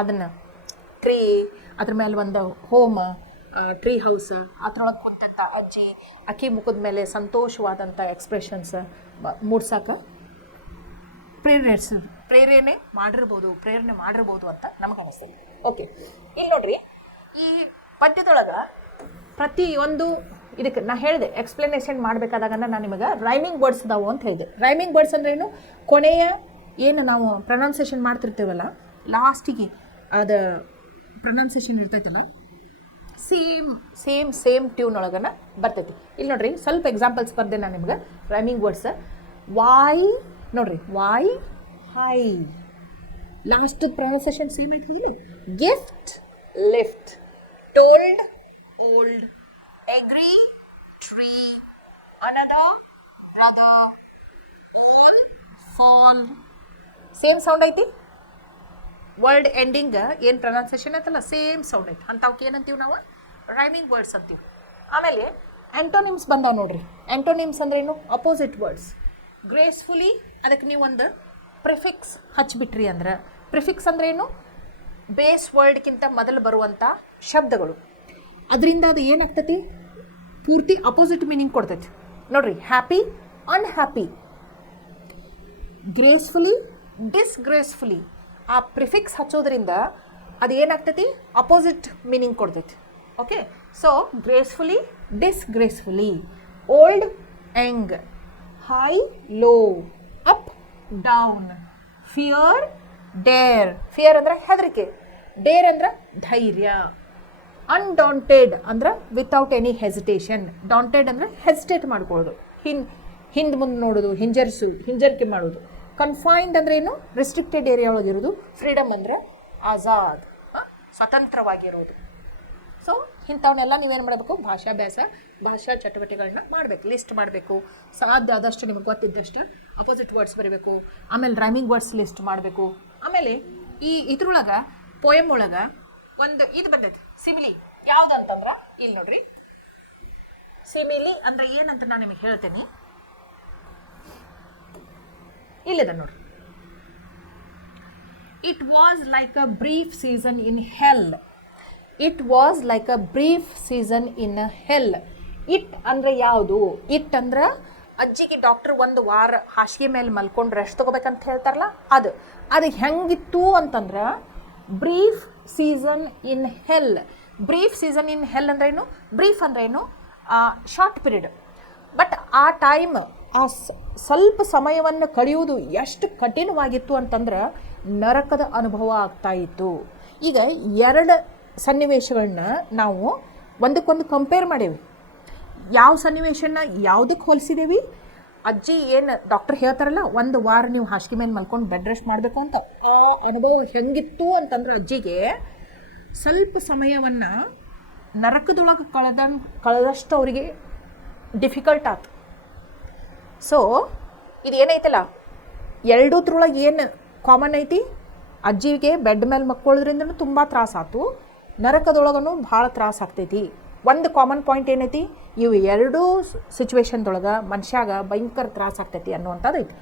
ಅದನ್ನು tree, ಅದ್ರ ಮೇಲೆ ಒಂದು ಹೋಮ್, ಟ್ರೀ ಹೌಸ್, ಅದ್ರೊಳಗೆ ಕುಂತಂಥ ಅಜ್ಜಿ, ಅಕ್ಕಿ ಮುಖದ ಮೇಲೆ ಸಂತೋಷವಾದಂಥ ಎಕ್ಸ್ಪ್ರೆಷನ್ಸ್ ಮೂಡ್ಸಕ್ಕೆ ಪ್ರೇರಣೆ ಮಾಡಿರ್ಬೋದು ಅಂತ ನಮಗೆ ಅನಿಸ್ತದೆ. ಓಕೆ, ಇಲ್ಲಿ ನೋಡ್ರಿ, ಈ ಪದ್ಯದೊಳಗೆ ಪ್ರತಿಯೊಂದು ಇದಕ್ಕೆ ನಾ ಹೇಳಿದೆ ಎಕ್ಸ್ಪ್ಲನೇಷನ್ ಮಾಡಬೇಕಾದಾಗ ನಾನು ನಿಮಗೆ ರೈಮಿಂಗ್ ವರ್ಡ್ಸ್ ಇದಾವೆ ಅಂತ ಹೇಳಿದೆ. ರೈಮಿಂಗ್ ವರ್ಡ್ಸ್ ಅಂದ್ರೆ ಏನು? ಕೊನೆಯ ಏನು ನಾವು ಪ್ರೊನೌನ್ಸಿಯೇಷನ್ ಮಾಡ್ತಿರ್ತೀವಲ್ಲ, ಲಾಸ್ಟಿಗೆ ಅದು ಪ್ರೊನೌನ್ಸಿಯೇಷನ್ ಇರ್ತೈತಲ್ಲ, ಸೇಮ್ ಟ್ಯೂನ್ ಒಳಗನ ಬರ್ತೈತಿ. ಇಲ್ಲಿ ನೋಡ್ರಿ, ಸ್ವಲ್ಪ ಎಕ್ಸಾಂಪಲ್ಸ್ ಬರ್ದೆ ನಾನು ನಿಮ್ಗೆ ರೈಮಿಂಗ್ ವರ್ಡ್ಸ್. ವಾಯ್ ನೋಡ್ರಿ, why high, last pronunciation same ಐತಿ. Gift lift, told old, agree tree, another brother, all fall. Same sound ಐತಿ. ವರ್ಡ್ ಎಂಡಿಂಗ್ ಏನು ಪ್ರೊನೌನ್ಸಿಯೇಷನ್ ಐತಲ್ಲ, ಸೇಮ್ ಸೌಂಡ್ ಐತಿ. ಅಂಥವಕ್ಕೆ ಏನಂತೀವಿ ನಾವು? ರೈಮಿಂಗ್ ವರ್ಡ್ಸ್ ಅಂತೀವಿ. ಆಮೇಲೆ ಆ್ಯಂಟೋನಿಮ್ಸ್ ಬಂದಾವ ನೋಡ್ರಿ. ಆ್ಯಂಟೋನಿಮ್ಸ್ ಅಂದ್ರೆ ಏನು? Opposite words. ಗ್ರೇಸ್ಫುಲಿ ಅದಕ್ಕೆ ನೀವು ಒಂದು ಪ್ರಿಫಿಕ್ಸ್ ಹಚ್ಬಿಟ್ರಿ ಅಂದ್ರೆ, ಪ್ರಿಫಿಕ್ಸ್ ಅಂದ್ರೆ ಏನು? ಬೇಸ್ ವರ್ಡ್ಗಿಂತ ಮೊದಲು ಬರುವಂಥ ಶಬ್ದಗಳು. ಅದರಿಂದ ಅದು ಏನಾಗ್ತೈತಿ? ಪೂರ್ತಿ ಅಪೋಸಿಟ್ ಮೀನಿಂಗ್ ಕೊಡ್ತೈತಿ. ನೋಡ್ರಿ, ಹ್ಯಾಪಿ ಅನ್ಹ್ಯಾಪಿ, ಗ್ರೇಸ್ಫುಲಿ ಡಿಸ್ಗ್ರೇಸ್ಫುಲಿ. ಆ ಪ್ರಿಫಿಕ್ಸ್ ಹಚ್ಚೋದ್ರಿಂದ ಅದು ಏನಾಗ್ತೈತಿ? ಅಪೋಸಿಟ್ ಮೀನಿಂಗ್ ಕೊಡ್ತೈತಿ. Okay, so gracefully disgracefully, old young, high low, up down, fear dare. Fear ಅಂದ್ರೆ ಹೆದರಿಕೆ, ಡೇರ್ ಅಂದ್ರೆ ಧೈರ್ಯ. ಅನ್ಡಾಂಟೆಡ್ ಅಂದ್ರೆ ವಿತೌಟ್ ಎನಿ ಹೆಸಿಟೇಷನ್. ಡಾಂಟೆಡ್ ಅಂದರೆ ಹೆಸಿಟೇಟ್ ಮಾಡ್ಕೊಳ್ಳೋದು, ಹಿಂದೆ ಮುಂದೆ ನೋಡೋದು, ಹಿಂಜರಿಕೆ ಮಾಡೋದು. ಕನ್ಫೈನ್ಡ್ ಅಂದ್ರೆ ಏನು? Restricted area ಒಳಗಿರೋದು. ಫ್ರೀಡಮ್ ಅಂದರೆ ಆಜಾದ್, ಸ್ವತಂತ್ರವಾಗಿರೋದು. ಸೊ ಇಂಥವನ್ನೆಲ್ಲ ನೀವೇನು ಮಾಡಬೇಕು? ಭಾಷಾ ಚಟುವಟಿಕೆಗಳನ್ನ ಮಾಡಬೇಕು, ಲಿಸ್ಟ್ ಮಾಡಬೇಕು. ಸಾಧ್ಯ ಆದಷ್ಟು ನಿಮಗೆ ಗೊತ್ತಿದ್ದಷ್ಟು ಅಪೋಸಿಟ್ ವರ್ಡ್ಸ್ ಬರೀಬೇಕು. ಆಮೇಲೆ ರೈಮಿಂಗ್ ವರ್ಡ್ಸ್ ಲಿಸ್ಟ್ ಮಾಡಬೇಕು. ಆಮೇಲೆ ಈ ಇದ್ರೊಳಗೆ ಪೋಯಮ್ ಒಳಗೆ ಒಂದು ಇದು ಬಂದೈತಿ, ಸಿಮಿಲಿ. ಯಾವುದಂತಂದ್ರೆ ಇಲ್ಲಿ ನೋಡ್ರಿ, ಸಿಮಿಲಿ ಅಂದ್ರೆ ಏನಂತ ನಾನು ನಿಮಗೆ ಹೇಳ್ತೇನೆ. ಇಲ್ಲಿದೆ ನೋಡ್ರಿ. It was like a brief season in hell. It was like a brief season in hell. It ಅಂದ್ರೆ ಯಾವುದು? ಇಟ್ ಅಂದ್ರೆ ಅಜ್ಜಿಗೆ ಡಾಕ್ಟರ್ ಒಂದು ವಾರ ಹಾಸಿಗೆ ಮೇಲೆ ಮಲ್ಕೊಂಡು ರೆಸ್ಟ್ ತಗೋಬೇಕಂತ ಹೇಳ್ತಾರಲ್ಲ, ಅದು ಹೆಂಗಿತ್ತು ಅಂತಂದ್ರೆ brief season in hell. Brief season in hell ಅಂದ್ರೆ ಏನು? ಬ್ರೀಫ್ ಅಂದ್ರೆ ಏನು? Short period. ಬಟ್ ಆ ಟೈಮ್, ಆ ಸ್ವಲ್ಪ ಸಮಯವನ್ನು ಕಳೆಯುವುದು ಎಷ್ಟು ಕಠಿಣವಾಗಿತ್ತು ಅಂತಂದ್ರೆ ನರಕದ ಅನುಭವ ಆಗ್ತಾ ಇತ್ತು. ಈಗ ಎರಡು ಸನ್ನಿವೇಶಗಳನ್ನ ನಾವು ಒಂದಕ್ಕೊಂದು ಕಂಪೇರ್ ಮಾಡೇವಿ. ಯಾವ ಸನ್ನಿವೇಶನ ಯಾವುದಕ್ಕೆ ಹೋಲಿಸಿದೇವಿ? ಅಜ್ಜಿ ಏನು ಡಾಕ್ಟರ್ ಹೇಳ್ತಾರಲ್ಲ, ಒಂದು ವಾರ ನೀವು ಹಾಸಿಗೆ ಮೇಲೆ ಮಲ್ಕೊಂಡು ಬೆಡ್ ರೆಸ್ಟ್ ಮಾಡಬೇಕು ಅಂತ, ಆ ಅನುಭವ ಹೆಂಗಿತ್ತು ಅಂತಂದ್ರೆ ಅಜ್ಜಿಗೆ ಸ್ವಲ್ಪ ಸಮಯವನ್ನು ನರಕದೊಳಗೆ ಕಳೆದಷ್ಟು ಅವರಿಗೆ ಡಿಫಿಕಲ್ಟ್ ಆಯ್ತು. ಸೊ ಇದು ಏನೈತಲ್ಲ, ಎರಡೂದ್ರೊಳಗೆ ಏನು ಕಾಮನ್ ಐತಿ? ಅಜ್ಜಿಗೆ ಬೆಡ್ ಮೇಲೆ ಮಕ್ಕೊಳ್ಳೋದ್ರಿಂದ ತುಂಬ ತ್ರಾಸಾಯ್ತು, ನರಕದೊಳಗೂ ಭಾಳ ತ್ರಾಸ ಆಗ್ತೈತಿ. ಒಂದು ಕಾಮನ್ ಪಾಯಿಂಟ್ ಏನೈತಿ? ಇವು ಎರಡೂ ಸಿಚುವೇಶನ್ದೊಳಗೆ ಮನುಷ್ಯಾಗ ಭಯಂಕರ ತ್ರಾಸ ಆಗ್ತೈತಿ ಅನ್ನುವಂಥದ್ದು ಐತಿ.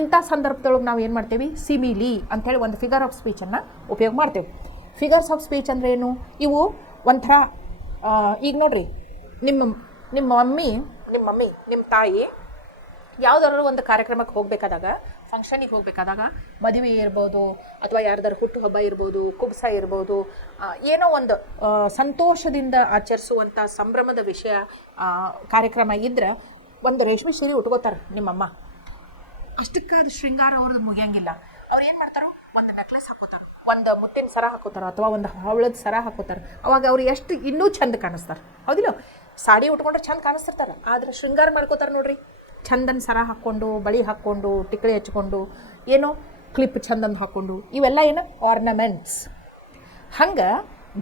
ಇಂಥ ಸಂದರ್ಭದೊಳಗೆ ನಾವು ಏನು ಮಾಡ್ತೇವೆ? ಸಿಮಿಲಿ ಅಂಥೇಳಿ ಒಂದು ಫಿಗರ್ ಆಫ್ ಸ್ಪೀಚನ್ನು ಉಪಯೋಗ ಮಾಡ್ತೇವೆ. ಫಿಗರ್ಸ್ ಆಫ್ ಸ್ಪೀಚ್ ಅಂದ್ರೆ ಏನು? ಇವು ಒಂಥರ, ಈಗ ನೋಡ್ರಿ, ನಿಮ್ಮ ಮಮ್ಮಿ ನಿಮ್ಮ ತಾಯಿ ಯಾವುದಾದ್ರು ಒಂದು ಕಾರ್ಯಕ್ರಮಕ್ಕೆ ಹೋಗಬೇಕಾದಾಗ, ಫಂಕ್ಷನಿಗೆ ಹೋಗಬೇಕಾದಾಗ, ಮದುವೆ ಇರ್ಬೋದು ಅಥವಾ ಯಾರ್ದಾರು ಹುಟ್ಟುಹಬ್ಬ ಇರ್ಬೋದು, ಕುಬ್ಸ ಇರ್ಬೋದು, ಏನೋ ಒಂದು ಸಂತೋಷದಿಂದ ಆಚರಿಸುವಂಥ ಸಂಭ್ರಮದ ವಿಷಯ ಕಾರ್ಯಕ್ರಮ ಇದ್ರೆ ಒಂದು ರೇಷ್ಮೆ ಸೀರೆ ಉಟ್ಕೋತಾರೆ ನಿಮ್ಮಮ್ಮ. ಅಷ್ಟಕ್ಕಾದ ಶೃಂಗಾರ ಅವ್ರದ್ದು ಮುಗಿಯಂಗಿಲ್ಲ. ಅವ್ರು ಏನು ಮಾಡ್ತಾರೆ? ಒಂದು ನೆಕ್ಲೆಸ್ ಹಾಕೋತಾರೆ, ಒಂದು ಮುತ್ತಿನ ಸರ ಹಾಕೋತಾರೆ ಅಥವಾ ಒಂದು ಹವಳದ ಸರ ಹಾಕೋತಾರೆ. ಅವಾಗ ಅವ್ರು ಎಷ್ಟು ಇನ್ನೂ ಚಂದ ಕಾಣಿಸ್ತಾರೆ, ಹೌದಿಲ್ಲ? ಸಾಡಿ ಉಟ್ಕೊಂಡ್ರೆ ಚಂದ ಕಾಣಿಸ್ತಿರ್ತಾರೆ, ಆದರೆ ಶೃಂಗಾರ ಮಾಡ್ಕೋತಾರೆ ನೋಡ್ರಿ. ಚಂದನ್ ಸರ ಹಾಕ್ಕೊಂಡು, ಬಳಿ ಹಾಕ್ಕೊಂಡು, ಟಿಕಳಿ ಹಚ್ಕೊಂಡು, ಏನೋ ಕ್ಲಿಪ್ ಚಂದನ್ ಹಾಕ್ಕೊಂಡು, ಇವೆಲ್ಲ ಏನು? ಆರ್ನಮೆಂಟ್ಸ್. ಹಂಗೆ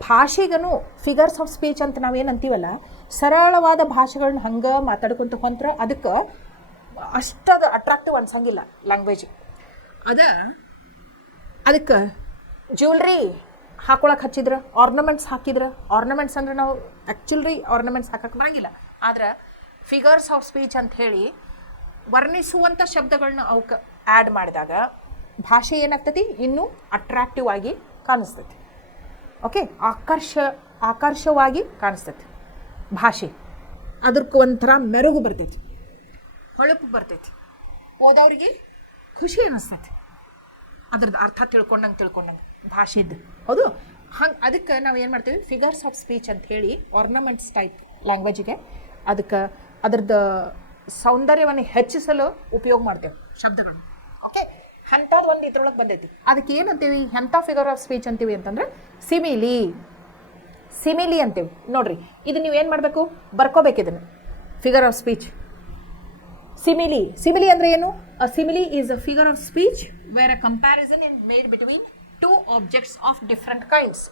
ಭಾಷೆಗೂ ಫಿಗರ್ಸ್ ಆಫ್ ಸ್ಪೀಚ್ ಅಂತ ನಾವೇನು ಅಂತೀವಲ್ಲ, ಸರಳವಾದ ಭಾಷೆಗಳನ್ನ ಹಂಗೆ ಮಾತಾಡ್ಕೊತ ಹೊಂಟ್ರೆ ಅದಕ್ಕೆ ಅಷ್ಟದು ಅಟ್ರಾಕ್ಟಿವ್ ಅನ್ಸಂಗಿಲ್ಲ ಲ್ಯಾಂಗ್ವೇಜ್. ಅದಕ್ಕೆ ಜ್ಯುವೆಲ್ರಿ ಹಾಕೊಳಕ್ಕೆ ಹಚ್ಚಿದ್ರೆ, ಆರ್ನಮೆಂಟ್ಸ್ ಹಾಕಿದ್ರೆ, ಆರ್ನಮೆಂಟ್ಸ್ ಅಂದ್ರೆ ನಾವು ಆ್ಯಕ್ಚುಲಿ ಆರ್ನಮೆಂಟ್ಸ್ ಹಾಕಕ್ಕೆ ಬರೋಂಗಿಲ್ಲ, ಆದ್ರೆ ಫಿಗರ್ಸ್ ಆಫ್ ಸ್ಪೀಚ್ ಅಂತ ಹೇಳಿ ವರ್ಣಿಸುವಂಥ ಶಬ್ದಗಳನ್ನ ಅವಕ್ಕೆ ಆ್ಯಡ್ ಮಾಡಿದಾಗ ಭಾಷೆ ಏನಾಗ್ತೈತಿ? ಇನ್ನೂ ಅಟ್ರಾಕ್ಟಿವ್ ಆಗಿ ಕಾಣಿಸ್ತೈತಿ. ಓಕೆ, ಆಕರ್ಷವಾಗಿ ಕಾಣಿಸ್ತೈತಿ ಭಾಷೆ. ಅದಕ್ಕೆ ಒಂಥರ ಮೆರುಗು ಬರ್ತೈತಿ, ಹೊಳಪು ಬರ್ತೈತಿ, ಓದೋರಿಗೆ ಖುಷಿ ಅನ್ನಿಸ್ತೈತಿ. ಅದ್ರದ್ದು ಅರ್ಥ ತಿಳ್ಕೊಂಡಂಗೆ ಭಾಷೆದ್ದು ಹೌದು. ಹಂಗೆ ಅದಕ್ಕೆ ನಾವು ಏನು ಮಾಡ್ತೀವಿ, ಫಿಗರ್ಸ್ ಆಫ್ ಸ್ಪೀಚ್ ಅಂತ ಹೇಳಿ ಆರ್ನಮೆಂಟ್ಸ್ ಟೈಪ್ ಲ್ಯಾಂಗ್ವೇಜಿಗೆ ಅದಕ್ಕೆ ಅದ್ರದ್ದು ಸೌಂದರ್ಯವನ್ನು ಹೆಚ್ಚಿಸಲು ಉಪಯೋಗ ಮಾಡ್ತೇವೆ ಶಬ್ದಗಳನ್ನ. ಓಕೆ, ಅಂಥದ್ದು ಒಂದು ಇದ್ರೊಳಗೆ ಬಂದೈತಿ. ಅದಕ್ಕೆ ಏನಂತೀವಿ, ಎಂಥ ಫಿಗರ್ ಆಫ್ ಸ್ಪೀಚ್ ಅಂತೀವಿ ಅಂತಂದ್ರೆ ಸಿಮಿಲಿ ಅಂತೀವಿ. ನೋಡ್ರಿ, ಇದು ನೀವು ಏನು ಮಾಡಬೇಕು, ಬರ್ಕೋಬೇಕು ಇದನ್ನು, ಫಿಗರ್ ಆಫ್ ಸ್ಪೀಚ್. ಸಿಮಿಲಿ ಅಂದರೆ ಏನು? A simile is a figure of speech where a comparison in made between two objects of different kinds.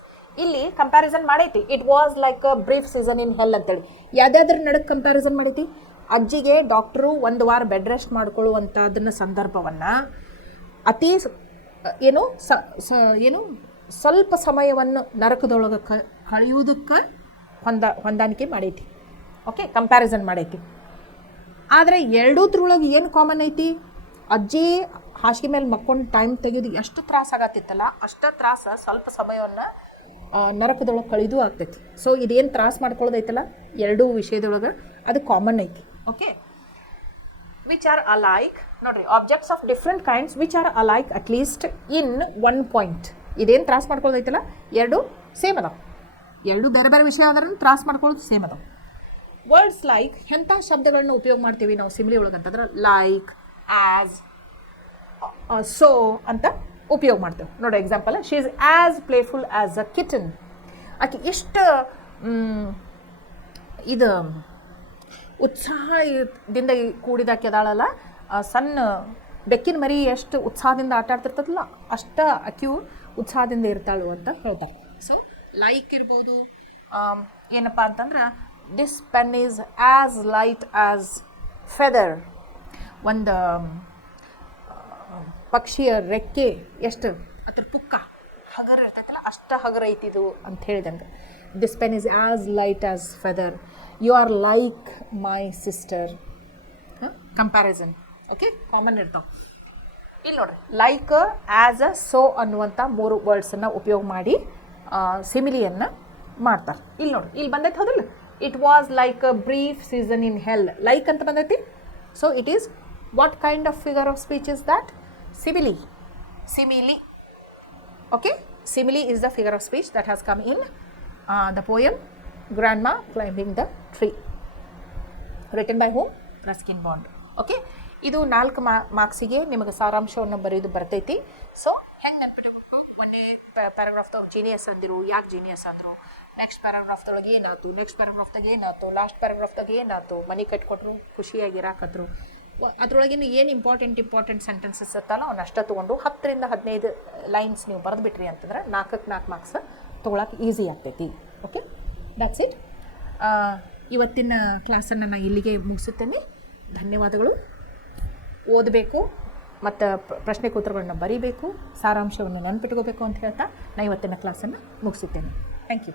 ಇಲ್ಲಿ ಕಂಪ್ಯಾರಿಸನ್ ಮಾಡೈತಿ. It was like a brief season in hell ಅಂತೇಳಿ. ಯಾವ್ದಾದ್ರ ನಡಕ್ಕೆ comparison ಮಾಡೈತಿ? ಅಜ್ಜಿಗೆ doctor 1 ವಾರ bed rest ಮಾಡ್ಕೊಳ್ಳುವಂಥದ್ದನ್ನ ಸಂದರ್ಭವನ್ನು ಅತಿ ಏನು ಸ್ವಲ್ಪ ಸಮಯವನ್ನು ನರಕದೊಳಗೆ ಕಳೆಯುವುದಕ್ಕೆ ಹೊಂದಾಣಿಕೆ ಮಾಡೈತಿ. ಓಕೆ, ಕಂಪ್ಯಾರಿಸನ್ ಮಾಡೈತಿ. ಆದರೆ ಎರಡೂದ್ರೊಳಗೆ ಏನು ಕಾಮನ್ ಐತಿ? ಅಜ್ಜಿ ಹಾಸಿಗೆ ಮೇಲೆ ಮಕ್ಕೊಂಡು ಟೈಮ್ ತೆಗೆಯೋದು ಎಷ್ಟು ತ್ರಾಸ ಆಗತ್ತಿತ್ತಲ್ಲ, ಅಷ್ಟು ತ್ರಾಸ ಸ್ವಲ್ಪ ಸಮಯವನ್ನು ನರಕದೊಳಗೆ ಕಳೆದು ಆಗ್ತೈತಿ. ಸೊ ಇದೇನು ತ್ರಾಸ ಮಾಡ್ಕೊಳ್ಳೋದೈತಲ್ಲ ಎರಡೂ ವಿಷಯದೊಳಗೆ ಅದು ಕಾಮನ್ ಐತಿ. Okay, which are alike. ನೋಡ್ರಿ, objects of different kinds which are alike at least in 1 point. ಇದೇನು ತ್ರಾಸ ಮಾಡ್ಕೊಳ್ಳೋದೈತಲ್ಲ ಎರಡು ಸೇಮ್ ಅದಾವ. ಎರಡು ಬೇರೆ ಬೇರೆ ವಿಷಯ ಆದ್ರೂ ತ್ರಾಸ ಮಾಡ್ಕೊಳ್ಳೋದು ಸೇಮ್ ಅದಾವ. ವರ್ಡ್ಸ್ ಲೈಕ್, ಎಂಥ ಶಬ್ದಗಳನ್ನ ಉಪಯೋಗ ಮಾಡ್ತೀವಿ ನಾವು ಸಿಮಿಲಿ ಒಳಗೆ ಅಂತಂದ್ರೆ ಲೈಕ್, ಆಸ್, ಸೋ ಅಂತ ಉಪಯೋಗ ಮಾಡ್ತೇವೆ. ನೋಡಿ example, she is as playful as a kitten. ಆಕೆ ಎಷ್ಟು ಇದು ಉತ್ಸಾಹದಿಂದ ಕೂಡಿದಾಕೆ ಅದಾಳಲ್ಲ, ಸಣ್ಣ ಬೆಕ್ಕಿನ ಮರಿ ಎಷ್ಟು ಉತ್ಸಾಹದಿಂದ ಆಟ ಆಡ್ತಿರ್ತದಲ್ಲ ಅಷ್ಟ ಆಕೆಯು ಉತ್ಸಾಹದಿಂದ ಇರ್ತಾಳು ಅಂತ ಹೇಳ್ತಾರೆ. ಸೊ ಲೈಕ್ ಇರ್ಬೋದು. ಏನಪ್ಪ ಅಂತಂದ್ರೆ this pen is as light as feather. ಒಂದು ಪಕ್ಷಿಯ ರೆಕ್ಕೆ ಎಷ್ಟು ಅದ್ರ ಪುಕ್ಕ ಹಗರ ಇರ್ತೈತಲ್ಲ ಅಷ್ಟು ಹಗರ ಐತಿದು ಅಂತ ಹೇಳಿದಂಗೆ. This pen is as light as feather. You are like my sister. Comparison. Okay, common ಇರ್ತಾವೆ. ಇಲ್ಲಿ ನೋಡ್ರಿ, ಲೈಕ್, ಆ್ಯಸ್, ಸೋ ಅನ್ನುವಂಥ 3 ವರ್ಡ್ಸನ್ನು ಉಪಯೋಗ ಮಾಡಿ ಸಿಮಿಲಿಯನ್ನು ಮಾಡ್ತಾರೆ. ಇಲ್ಲಿ ನೋಡ್ರಿ, ಇಲ್ಲಿ ಬಂದೈತೆ ಹೌದಿಲ್ಲ, it was like a brief season in hell. Like ಅಂತ ಬಂದೈತಿ. So it is what kind of figure of speech is that? Simile. Okay, simile is the figure of speech that has come in the poem Grandma Climbing the Tree, written by whom? Ruskin Bond. Okay, ಇದು 4 ಮಾರ್ಕ್ಸಿಗೆ ನಿಮಗೆ ಸಾರಾಂಶವನ್ನು ಬರೆಯೋದು ಬರ್ತೈತಿ. So ಹೆಂಗೆ ನೆನ್ಪಿಟ್ಬೇಕು? ಒಂದೇ ಪ್ಯಾರಾಗ್ರಾಫ್ದಾಗ genius ಅಂದಿರು, ಯಾಕೆ genius ಅಂದರು, ನೆಕ್ಸ್ಟ್ ಪ್ಯಾರಾಗ್ರಾಫ್ದೊಳಗೆ ಏನಾಯ್ತು, ನೆಕ್ಸ್ಟ್ ಪ್ಯಾರಾಗ್ರಾಫ್ದಾಗ ಏನಾಯ್ತು, ಲಾಸ್ಟ್ ಪ್ಯಾರಾಗ್ರಾಫ್ದಾಗ ಏನಾಯ್ತು, ಮನೆ ಕಟ್ಕೊಟ್ರು, ಖುಷಿಯಾಗಿ ಇರಾಕತ್ರು, ಅದರೊಳಗಿನ ಏನು ಇಂಪಾರ್ಟೆಂಟ್ ಸೆಂಟೆನ್ಸಸ್ ಇರ್ತಲ್ಲ ಅವನ್ನ ಅಷ್ಟೇ ತೊಗೊಂಡು 10 ರಿಂದ 15 ಲೈನ್ಸ್ ನೀವು ಬರೆದುಬಿಟ್ರಿ ಅಂತಂದ್ರೆ 4ಕ್ಕೆ 4 ಮಾರ್ಕ್ಸ್ ತೊಗೊಳಕ್ಕೆ ಈಸಿ ಆಗ್ತೈತಿ. Okay, that's it. ಇವತ್ತಿನ ಕ್ಲಾಸನ್ನು ನಾನು ಇಲ್ಲಿಗೆ ಮುಗಿಸುತ್ತೇನೆ. ಧನ್ಯವಾದಗಳು. ಓದಬೇಕು ಮತ್ತು ಪ್ರಶ್ನೆ ಉತ್ತರಗಳನ್ನ ಬರೀಬೇಕು, ಸಾರಾಂಶವನ್ನು ನೆನಪಿಟ್ಕೋಬೇಕು ಅಂತ ಹೇಳ್ತಾ ನಾನು ಇವತ್ತಿನ ಕ್ಲಾಸನ್ನು ಮುಗಿಸುತ್ತೇನೆ. Thank you.